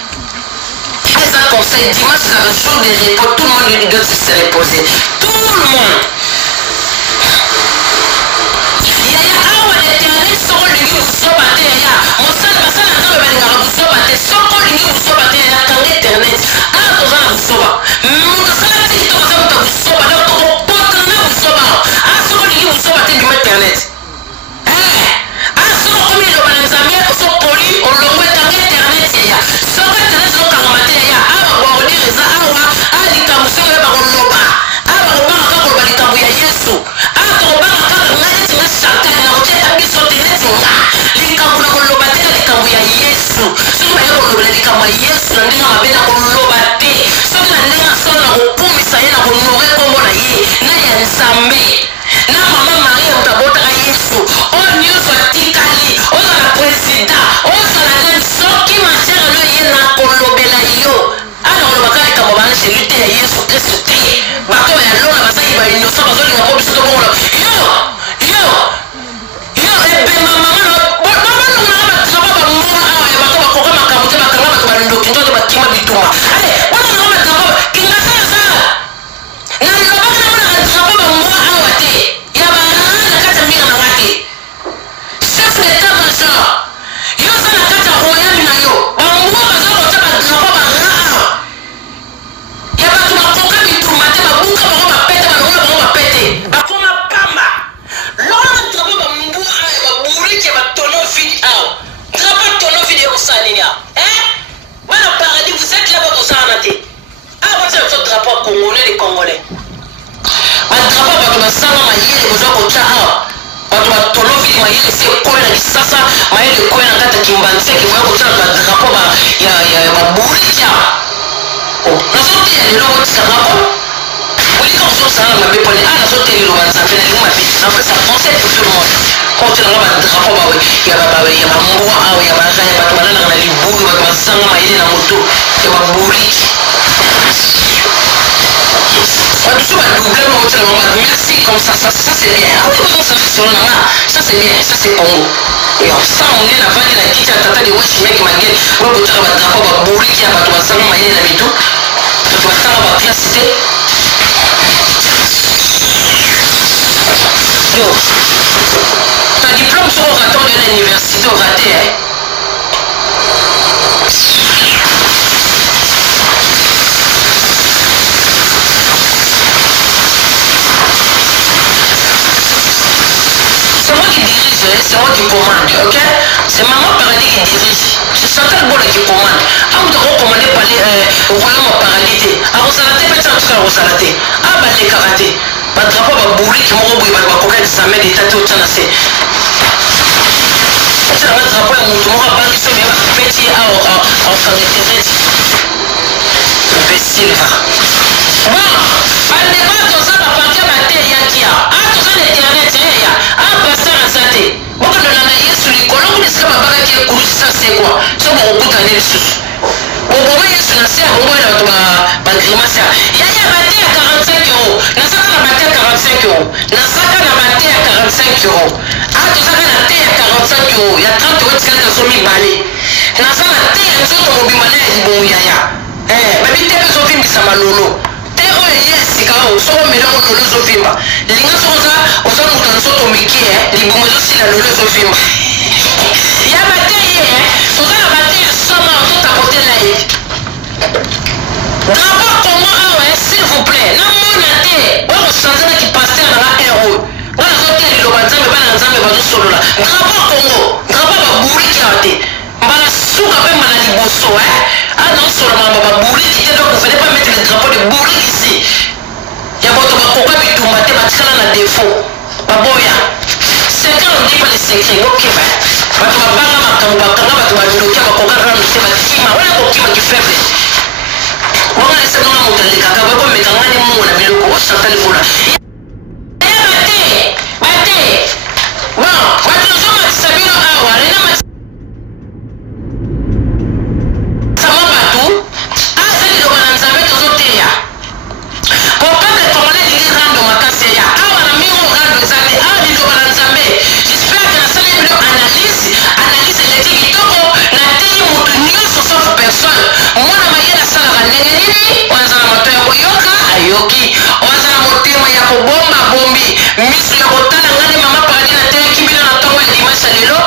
Les conseils dimanche, c'est la jour des repos, tout le monde doit se reposer. Tout le monde. Yaya, awa l'éternel, soko lingi usobate yaya. Mosala basala nzobe balingaka usobate, soko lingi usobate yaya, kanga internet. Awa toza na usoba. Mukasala tiki toza muta usoba, donc tokopota na usoba. Awa soko lingi usobate bima internet. Awa soko komi eloba na nzambe, oso poli, olongwe kanga internet yaya. Soko internet zoka ngamate yaya. Awa wakodire eza awa, alika musiko yaba koloba. Awa kobanga kaka koloba lika mayele se koya na kisasa mayele koya na kata kimbanze ki boya kutana ba drapo ba ya babulika nazote ya lelo kotika ngako olika kozosala mabe pone nazote lelo banzambe na lingo mabe na fait ça français pour tout le monde quand tu na ba drapo ba ya bambwa awa ya baraka ya bato banana na libulu bato basanga mayele na moto ya babuliki merci comme ça c'est bien. Ça c'est bien, ça c'est Congo. Et ça on est là-bas, il a quitté à tata de Wesh mec Magel. On va dire à drapeau va bourrer qui a pas toi ça ma yéna mitou. Tu vas ça va classité. Yo. Ta diplôme sur au raton de l'université au raté hein. C'est moi qui dirige, c'est moi qui commande, ok? C'est maman paradis qui dirige. C'est Chantal Bola qui commande. Ah, vous devez commander par les royaumes paradis. Ah, vous allez peut-être en tout cas, vous allez. Ah, bah, les karaté. Bah, drapeau, bah, bourri, qui m'auront bouillé, bah, coquette, ça met des tatous au tchanasé. C'est un drapeau, à mon tour, à bas, qui se met petit à en caractéristique. Imbécile, va. Bon, pas de débat, tout ça, va partir à terre, yakia. Ah, tout ça, l'internet, c'est ah, pasteur à santé. Moi, quand on a eu sur les colons, on est pas qui est couru, ça c'est quoi? Ça, on va goûter les sous. On va voir sur la serre, on va la grimace. Il y a battu à 45 euros. Nasaka n'a battu à 45 euros. Nasaka n'a battu à 45 euros. Ah, tout ça, n'a battu à 45 euros. Il y a 30 euros qui sont mis balés. Nasaka n'a battu à 30 euros. Bon, yaya. Eh, mais vite, ils ont fait ça malolo. Yes, quand on sort mais là on le zofimba. Les gars sont là, on sort dans soto miki les bons aussi la lolo zofimba. Il y a bataille on va la bataille sama tout à côté là. D'abord comment s'il vous plaît. Non mon até, on change qui passer dans la héros. On a sorti le banzambe pas nzambe ba solo là. D'abord Congo, d'abord ba bouri qui a été. Mbala souka pe mbala liboso ah non sur la bourri qui était donc vous venez pas mettre le drapeau de bourri ici. Il y a votre coca bitumba te batikala na défaut. Baboya. C'est quand on dit pas les secrets, ok va. Bato babanga makambo bakanga bato badokia bakoka kana mse batima wala kokima ki faible. Wanga ese kama mutale kaka babo metangani mungu na biloko o Chantal Bola. Bate. Bon, bato zoma tsabino awa rena yoki wazana motema ya kobomba bombi misu ya kotala ngani mama paradi na tele kibina na tongo ya dimanche lelo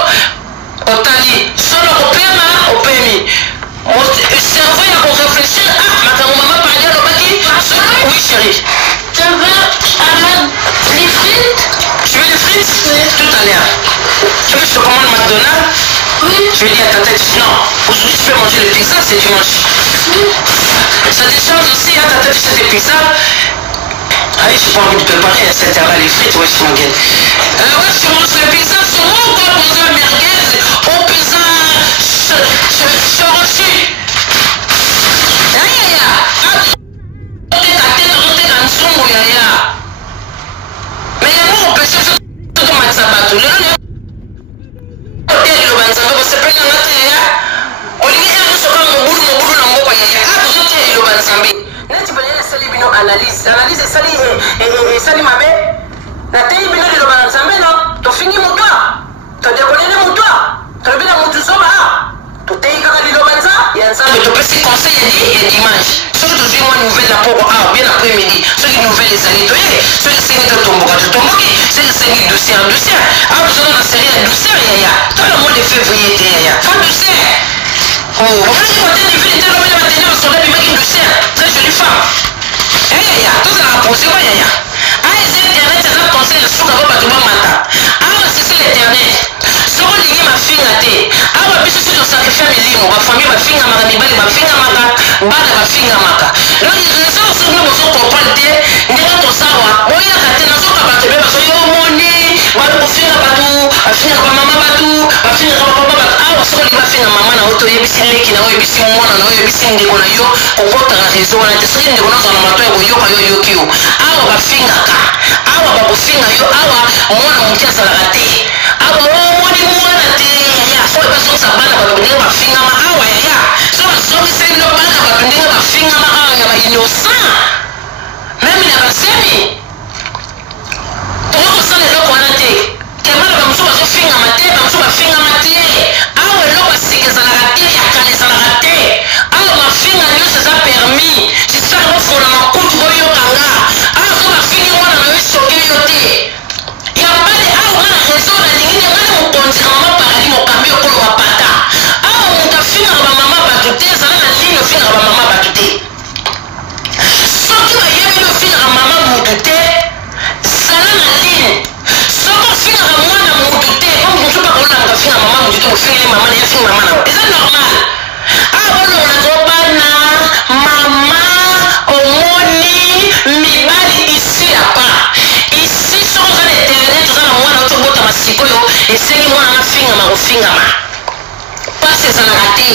otali solo kopema opemi cerveau ya korefléchir makambo mama paradi alobaki oui chérie tu veux les frites? Tu veux les frites? Oui. Tout à l'heure. Tu veux que je te commande McDonald's? Oui. Je lui dis à ta tête, non, aujourd'hui tu peux manger le pizza, c'est dimanche. Oui. Ça te change aussi, à ta tête, c'est des pizzas. Ah oui, j'ai pas envie de préparer à cette heure-là les frites, ouais, je m'en guette. Ouais, tu manges le pizza sur moi ou quoi? Manger un merguez au pizza chorochi. Aïe, aïe, aïe. Ta tête rentrée dans le son, yaya. Mais il y a beaucoup de personnes qui ont ça bateau. Analyse sali mabe na tei bino de lobana nzambe no to fini mutwa to dekolele mutwa to bina mutu soba to tei kaka di lobanza ya nzambe to pesi conseil ya dimanche soki tozwi mwa nouvelle na poko awa bien après-midi soki nouvelle ezali toye soki esengi totomboka totomboki soki esengi douceur awa tozoka na série ya douceur yaya tola mois de février te yaya fa douceur omonaki kote nivile te lobele batene basoda bimaki douceur très jolie femme yaya tozala kapose kwa yaya eza internet eza conseil esuka po bato bamata awa sisi l'internet soko olingi mafinga te awa biso soki tosakrifia milimo bafamille bafingamaka mibali bafingamaka bana bafingamaka donc raison soki mpe bozokomprendre te ndenge tosawa boyaka te nazoka bato mpe bazo yo moni bato kofinga bato afinga finga mama na oto yebisi leki na yebisi mwana na yebisi ndeko na yo kokota na réseau na te soki ndeko na zona mato ya koyoka yo yoki yo awa bafingaka awa bakofinga yo awa mwana moke azalaka te awa omoni mwana te yaya so ebazongisa bana bato ndenge bafingama awa yaya so bazongisa ino bana bato ndenge bafingama awa ya bainnocent meme na basemi tokokosala eloko wana te kemana bamosu bazofingama te bamosu bafingama te awa eloko asika ezalaka te ya kala ezalaka te awa bafinga nyonso eza permis sisaka bofona makutu boyokanga awa so bafingi mwana na yo esoki yo te ya mbale awa ngana réseau nalingi ngana mokonzika mama parali mokambi okolo bapata awa moto afingaka bamama bato te ezala na ligne ofingaka bamama bato te soki bayebi ofingaka mama motu te zala na ligne soko ofingaka mwana motu te po motu bakolanga ofinga mama motu te ofingeli mama na ye afinga mama na eza normal awa bolongolaka obana mama omoni mibali isi apa isi soko oza na internet oza na mwana otobotama sikoyo esengi mwana nafingama kofingama pasi ezalaka te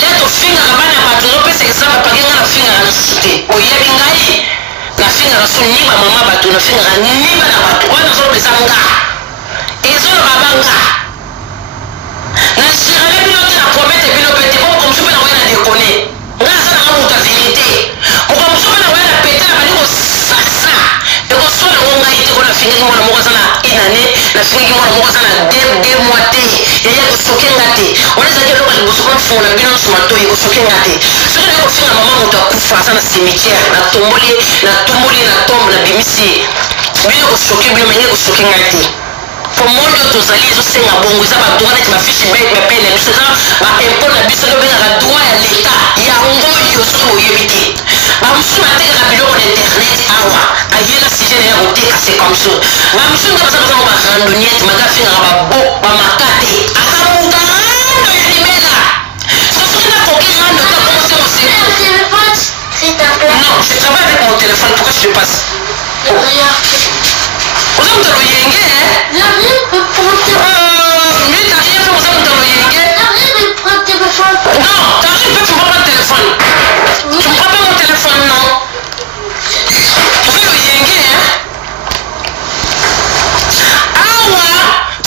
le tofingaka bana bato nopesa example pake nga nafingaka lisusu te oyebi ngai nafingaka so ni bamama bato nafingaka ni bana bato wana azolobesa nga ezoloba banga na sirale bino te na promete bino pe te moko mosu mpe na waya na dekone nga aza nanga moto averité moko mosu mpe na waya na pete na bali kosasa ekosala ngo ngai te ko nafingaki mwana moko aza na inane nafingaki mwana moko aza na de mois te yaya kosoke nga te wana ezalaki eloko ya liboso mpo mfungola bino nyonso matoi kosoke nga te soki naye kofinga mama moto akufa aza na cimetière natomboli na tombe na bimisi bino kosoke bino menge kosoke nga te po monde oyo tozali ezosenga bongo eza badroit neti bafiche bapene biso eza baimpo na biso oyo obengaka droit ya leta yango oyo soki boyebi te bamosusu batekaka biloko na internet awa ayela sujet na ya koteka c'est comme ça bamosusu nde baza bazango barandoniete maga afingaka babo bamaka te aka mugando ya limela sosoki nakoki ngando ta commence moseko non je travaille avec mon téléphone pourquoi je le passe oza moto loyenge mais t'as rien fait oza moto loyenge non t'arrives pas tu me prends pas le téléphone tu me prends pas mon téléphone non oza loyenge awa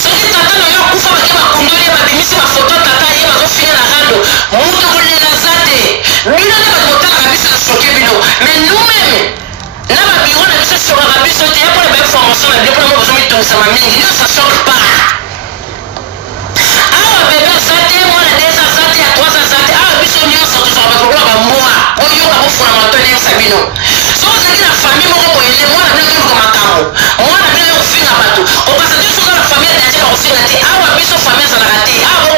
soki tata na yo akufa bake bakundoli babimisi bafoto tata ye bazofinga na rando moto kolela aza te bino nde bato botalaka biso esoke bino mais nous-même na babiro na biso esokaka biso te ya mpona bainformation na bino mpona mo bozomitungisa mingi nyonso asoke pa awa bebe aza te mwana des aza te ya 3 aza te awa biso nyonso tozaka bakokola bamboa oyoka bofuna mato nyonsa bino so ozalaki na famille moko boyele mwana bino toyoka makambo mwana bino yo kofinga bato okasa te soka na famille adanje bakofinga te awa biso famille azalaka te awa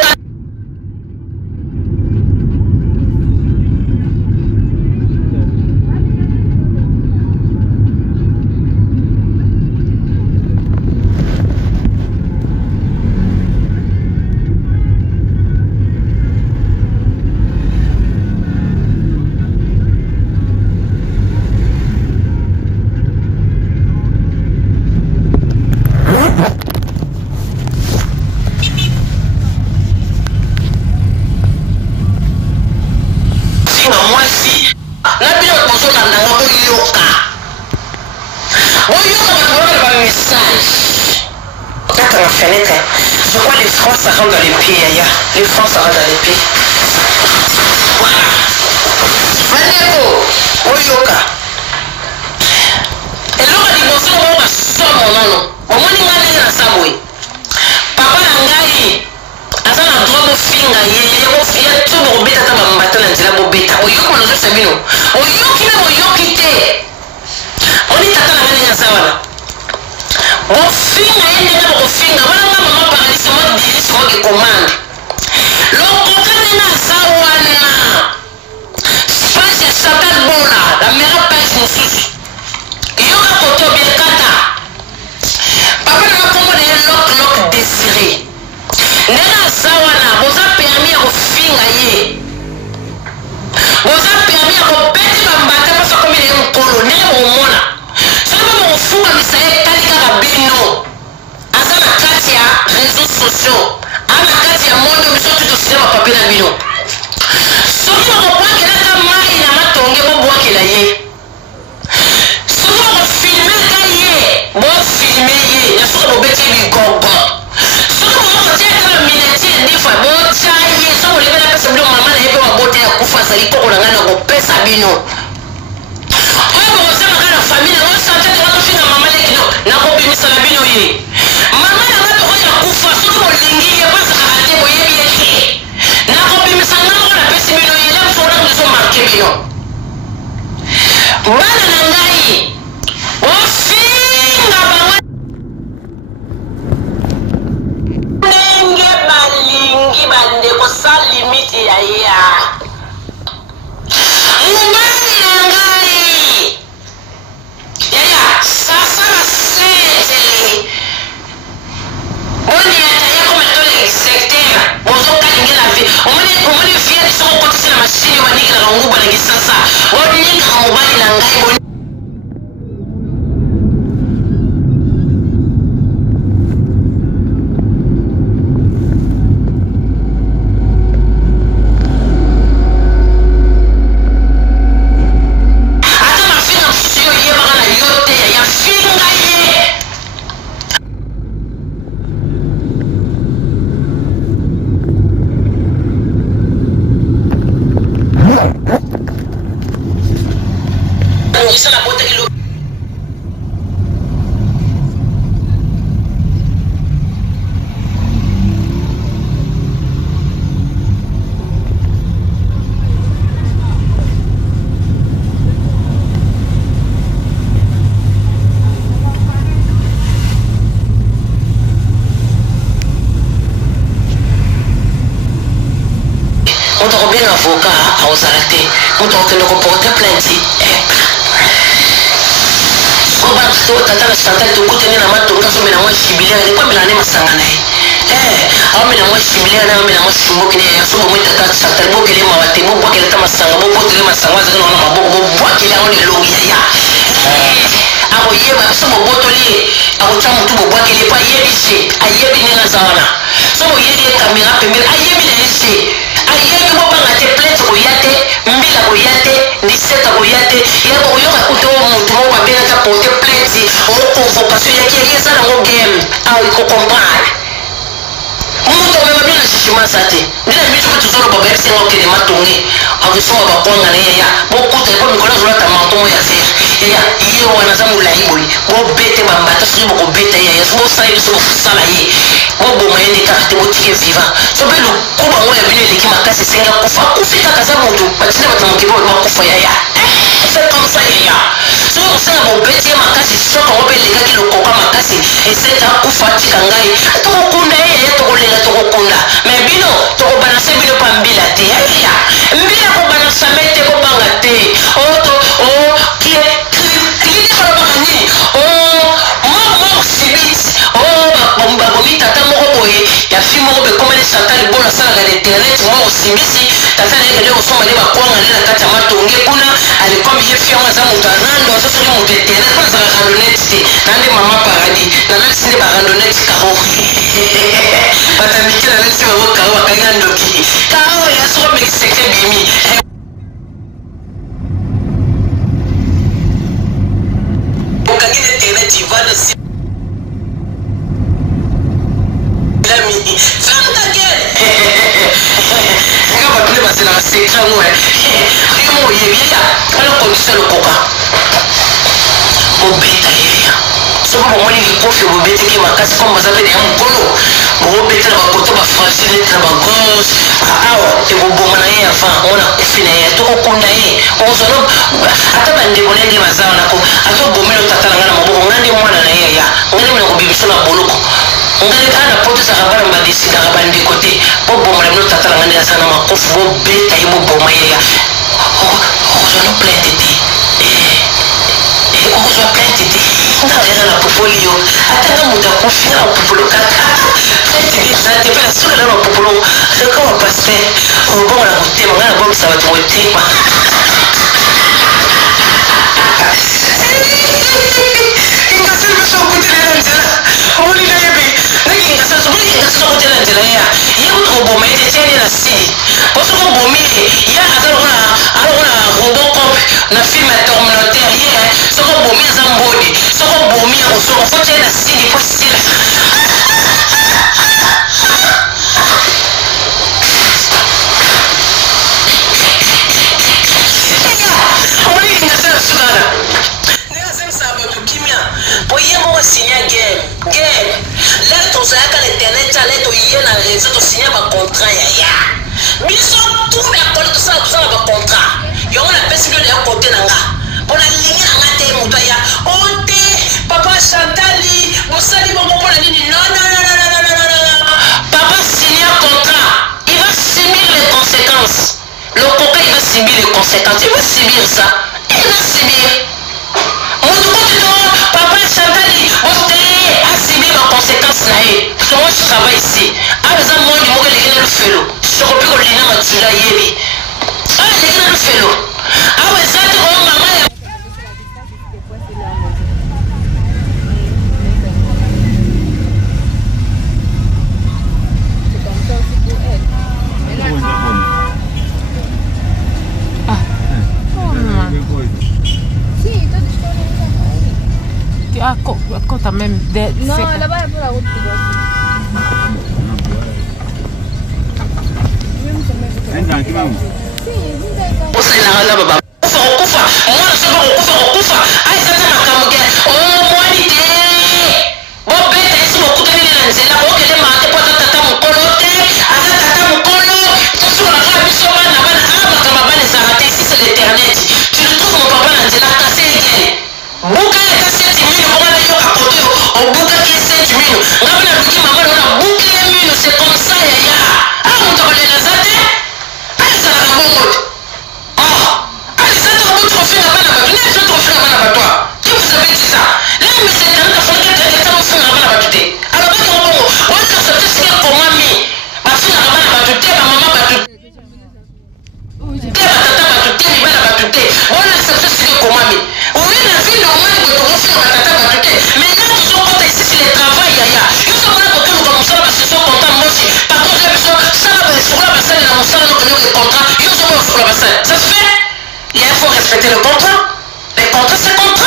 fenêtre. Je crois que les francs ça rentre dans les pieds, Yaya. Les francs ça rentre dans les pieds. Voilà. Vaneko, Oyoka. Et là, on dit bonjour, on va sommer, non. Au moins, il y a un saboué. Papa Nangai, asa na droit mofinga, il y a tout le bêta dans ma matin, il y a un bêta. Oyoka, on a juste sabino. Oyoki, même Oyoki, on dit tata la sawana. Ofinga yende na ofinga wana mama paralisi mo dirisi mo ki commande lokokane na sawana space ya sakat bona la meilleure page mususu yoka koto biekata papa na kombo na lock désiré ndena sawana boza permis ya ofinga ye boza permis ya kopeti bambata pasa komi na nkolo ndenge bomona soki bofunga misaye kalika bino aza na kati ya réseaux sociaux aza na kati ya monde biso tuto c'est ma papier na bino soki okobwakelaka mai na matonge bobwakela ye soki okofilmeka ye bofilme ye na soki bobeti bigogo soki bokotiaka miniature ndifa botya ye soki olebela pesa bino mama na ye mpe mabota ya kufa azali koko na ngai na kopesa bino oyo bokosemaka na famille nango sante tokotofinga mama lekino nakobimisa na bino ye mama na ngai tokoya kufa soki bolingi ye bozalaka te boyebi ye te nakobimisa ngango napesi bino ye na mosokolanga ezomarke bino bana na ngai ofinga bango ndenge balingi bandeko sa limite ya ya mobali na ngai yaya sasa baseteli boniata ye comme étant l'exécuteur bozokalingela vi omoni vieti soko okotisi na mashini banikilaka nguba na kisasa bonikaka mobali na ngai bien avocat à Ozarate, on doit te porter plainte. Oba to tata santa to kutene na matonga so mena mwa shibilia ni kwa milane masanga naye. Awo mena mwa shibilia na mena mwa shimoki ne so mo tata santa bo kele ma wate bo bo kele ta masanga bo bo tele masanga za na maboko bo bo kele awo ne longi ya. Awo yeba so mo botoli awo chamu tu bo bo kele pa yebi se ayebi ni na zawana. So mo yebi kamera pembele ayebi na ese. Ayebi bo banga te plate ko yate mbila ko yate ni seta ko yate ya ko yoka kuto mutu mo ba bena ta porter plainte o convocation ya ki yesa na mo game awo ko comprendre mutu me mabina shishima sate ndina mitu ko tuzoro baba yese ngo kele matongi akusoma ba kwanga na ya bo kuta ko mikola zola ta matongo ya fer ya iye wana za mulai boy bo bete bamba ta subo ko bete ya so sai so sala ye bo bo mayende ka te botike vivant so belo ko ba mo ya bine leki makasi senga kufa kufika kaza mutu batina batamuke bo kufa ya c'est comme ça ya so ça bo bete makasi so ko be leka ki lokoka makasi eseta kufa tika ngai to ko kunda ye to ko lela to ko kunda mais bino to ko balancer bino pambila te ya mbila ko balancer mete ko banga te o to o ki ki ko ba ni o mo sibit o ba bomita ta mo ko boye ya fi mo be comme les chantal bona sala ga internet mo sibisi tata ne leo soma ne ba kwanga ne na kata matonge kuna alikuwa mjefi wa za mutarando sasa ni mutetere kwa za randonet nande mama paradis na nasi ne ba randonet karo bata mikira nasi ba karo bakanga ndoki karo ya so me seke bimi okangile tena tivana si lami fanta gel nga batule basela sekra ngwe mo yebia ala condition lokoka obeta yeya so bo mo ni kofi obeta ke makasi comme bazabe ya mukolo bo obeta na bakoto ba fragile na ba gauche awa e bo bomana ye afa ona kufina ye to kokunda ye ozono ata bande bonende bazao nako azo bomelo tata ngana maboko ngande mwana na ye ya ngani mwana kubibiso na boloko ngani kana poto sa kabara mbadisi ka kabandi kote bo bomana mno tata ngani asana makofu bo beta ye bo boma ye ya ozono plainte te ozono plainte te ngana na popolio atanga muta kufina na popolo kaka plainte te zate pela sura na popolo leka wa paste obonga na kutema ngana bo bisa watu wotema ingase biso kutelela njela oli na yebi ngi ingase so kutela njela ya yebu to boma ite tene na na sili posoko bomi ya azalona robocop na film ya terminateur ye soko bomi aza mbodi soko bomi ya kosoko fo tie na sili po sila pour y avoir signé guerre là ton ça quand l'internet ça là to y na réseau to signer un contrat ya biso tout la col tout ça un contrat yo on a possible de côté nanga pour la ligne nanga te muto ya onte papa Chantali bosali bongo pour la ligne non papa signer un contrat il va subir les conséquences le coca il va subir les conséquences il va subir ça il va subir papa Chantali, on a subi ma conséquence là. Parce que moi je travaille ici. Ah, les amants du monde, les gars, le félo. Je ne peux plus que les gens m'ont tué. Ah, les gars, le félo. Ah, ouais, ça, tu vois, maman. Ah, quand t'as même des... Non, là-bas, il faut la route qui doit. C'est comme ça, yaya. Ah, on t'a parlé de la zate. Ah, ça va la bonne. Oh, ah, les zate, on va trouver la bonne abattoir. N'est-ce pas trouver la bonne abattoir? Qui vous avez dit ça? Là, mais c'est un peu de faire des temps sur la bonne abattoir. Alors, quand on va, on va se faire ce qu'il y a pour mamie. Parce que la bonne abattoir, ma maman abattoir. On a ce qu'il y a pour mamie. Oui, la vie normale que tu vas faire à ta abattoir. Mais là, tu sont contents ici, c'est le travail, yaya. Ils sont là pour que nous commençons parce qu'ils sont contents. Par contre, ça va sur la bassine, la moussole, le contrat, ils sont pas sur la bassine. Ça se fait. Il faut respecter le contrat. Les contrats, c'est contrat.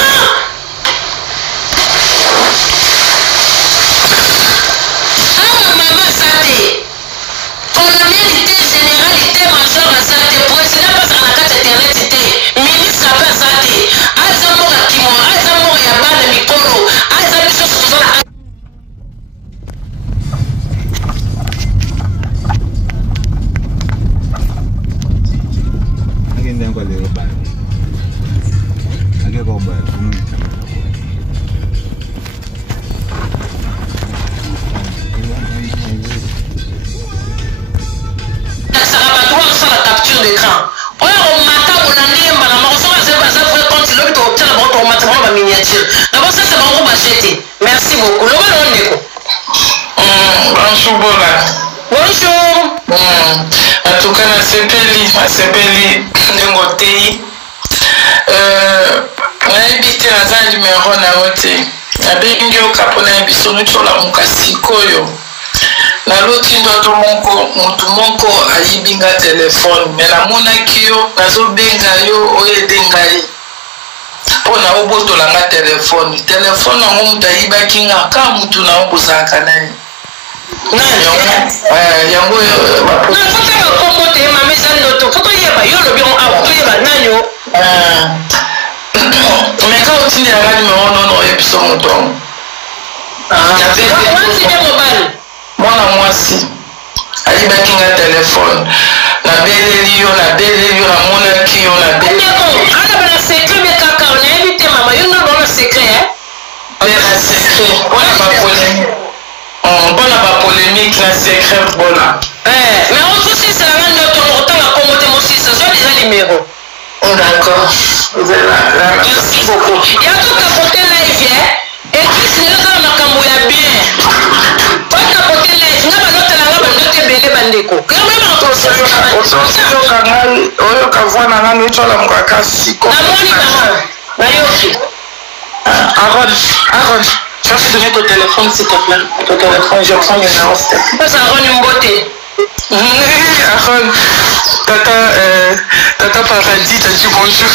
Ah, maman, ça dit. Colonialité, généralité, major, ça dit. Président, passe à la carte internet, ministre, ça dit. Azamor, Akimo, Azamor, Yabane, Mikolo, Azamor, sur la. Merci beaucoup. Bonjour Bola. Bonjour. En tout cas, na sepeli ngotei. Na ebite na numéro na wote. Na bengi okapona biso nutola mukasikoyo. Na loti ndo mutu moko ayibinga telefone. Mais na mona kiyo nazo benga yo oyedengai. Pona obotola nga telefone nango mutu ayibaki nga ka mutu na obosaka naye yango meka otindelanga numero nono oyebiso moto mwana mwasi ayibaki nga telefone nabeleli yo namonaki yo Bona ba polémique na secret bona. Mais on trouve c'est la même note on retend la commoder mon fils, j'ai déjà numéro. D'accord. Merci beaucoup. Il y a tout à côté live et puis c'est là na kamboya bien. Pas à côté live, na ba note la ba note belé bandeko. Quand même en procès. Oyo kangal, oyo kavana ngani utola mukaka siko. Na moni ba. Na yoki. Aaron. Tu vas donner ton téléphone s'il te plaît. Ton téléphone, je prends le numéro. Ça rend une beauté. Tata Paradis, t'as dit bonjour.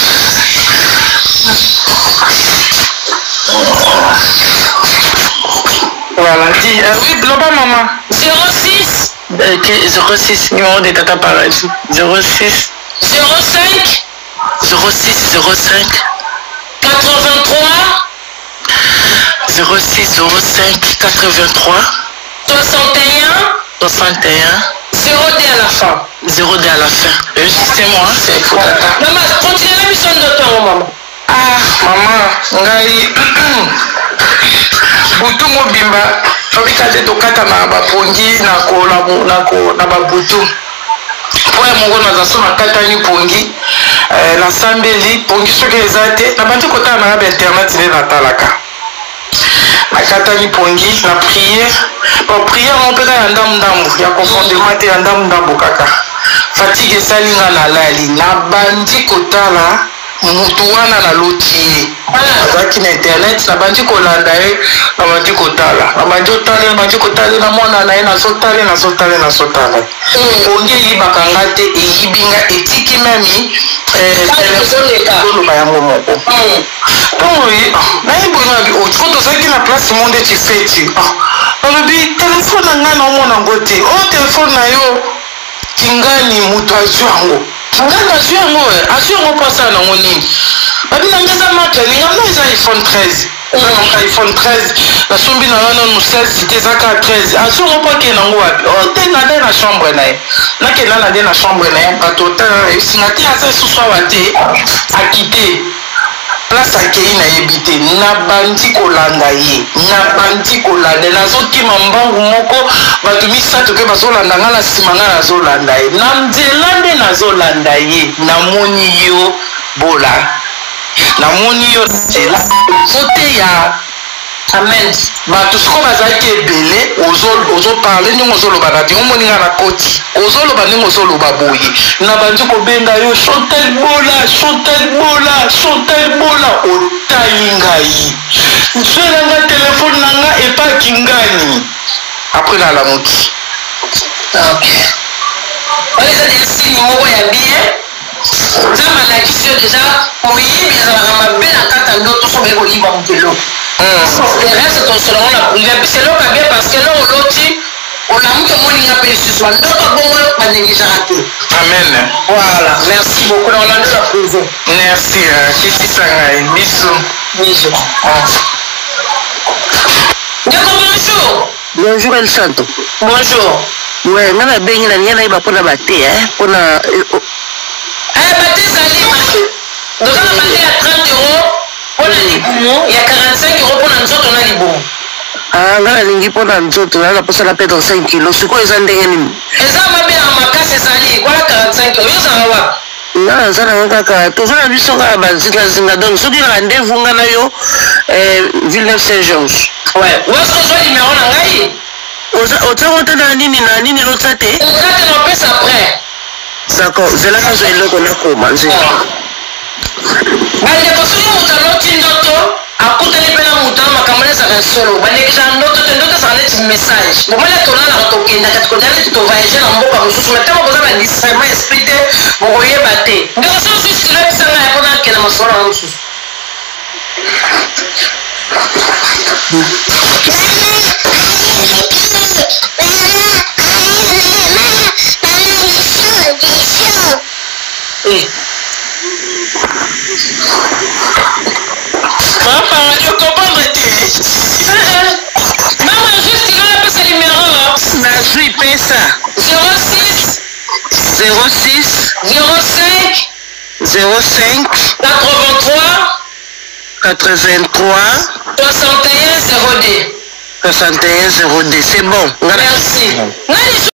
Voilà, dis. Oui, Global Maman. 06. 06, numéro de Tata Paradis. 06. 05. 06, 05. 83. 06, 05, 83. 61. 0 D à la fin. 0 D à la fin. C'est moi, c'est pour Tata. Maman, continue la mission de toi, maman. Ah, maman, ngai. Butu mobimba. Tobikate tokata na bapongi na babutu. Po ya mongo na zaso na katani pongi. Na sambeli pongi soki ezate. Na bandi kota na ba internet ne na talaka. Na katani pongi na prière. Bon prière on peut ya ndambu ya confondement te ya ndambu kaka. Fatigue salinga na lali na bandi kotala mutu wana na lotie. Azaki na internet na bandi kolanda ye na bandi kotala. Na bandi kotala na mwana na ye na sotala. Pongi yibaka ngate eyibinga etiki memi toloba yango moko. Donc oui, nayebi okoto ozalaki na place monde ti feti. Olobi telefone na ngai na omona ngo te. O telefone na yo kingani mutu azwi yango. Kingani azwi yango azwi yango mpasa nango nini. Babi na ngeza makeni nga mna eza iPhone 13. iPhone 13 nasombi na wana no 16 te ezaka 13. Azwi yango mpo akende nango wapi. O te na nde na chambre na ye. Nakenda na nde na chambre na ye bato esinga te aza esusu awa te akite. Place akei na yebi te na bandi kolanda ye na bandi kolanda nazokima mbangu moko bato misato ke bazolanda nga na nsima nga nazolanda ye na nzela nde nazolanda ye namoni yo bola namoni yo nzela ozoteya amen bato siko bazalaki ebele ozoparle ndenge ozoloba na te omoninga na koti ozoloba ndenge ozoloba boye na bandi kobenga yo Chantal Bola otayi ngai nzwelanga telefone na nga epaki ngani apres na lamuki oyo eza deja signe moko ya bien nzambe alakisi yo deja moyibi ezalaka mabe na kati ya ndoto so baye koyiba mokelo le reste tosolongo na prive c'est loka bien parce que lo oloti olamuki omoninga mpe lisusu bandoto bongo banengejaaka te. Amen. Voilà, merci beaucoup na olando la prive. Merci kisisa ngai biso. Ndeko bonjour. Bonjour El Santo. Bonjour. Ouais, nga na bengi na nia na iba pona bate pona bate ezali doza na bate ya 30 euros pona libumu ya 45 euros pona nzoto na libumu. Nga nalingi mpona nzoto na posala perdre 5 kilos sikoyo eza ndenge nini? Eza mabe na makasi ezali kwala 45 euros yozala wapi? Nga naza nanga kaka toza na biso kaka bazingazinga donc soki na rendez-vous nga na yo Villeneuve Saint-Georges. Ouais, ozo ozwa numéro na ngai? Otango te na nini lotsa te? Oza te na opesa après. D'accord, zela nazwa eloko nakoma nze. Bandeko soki moto aloti ndoto akutani mpe na moto na makambo ezaka solo bandekisa ndoto te ndoto ezaka neti message bomona tolalaka tokendaka tikota neti tovoyage na mboka mosusu me ntango koza badistraitement esprit te bokoyeba te ndeko so mosusu tilobisanga ya mpona akenda masolo na mosusu. Papa, je comprends te. Maman, juste il a passé le numéro. Nazwi pesa 06 05 05 83 61 02. 61 02, c'est bon. Merci.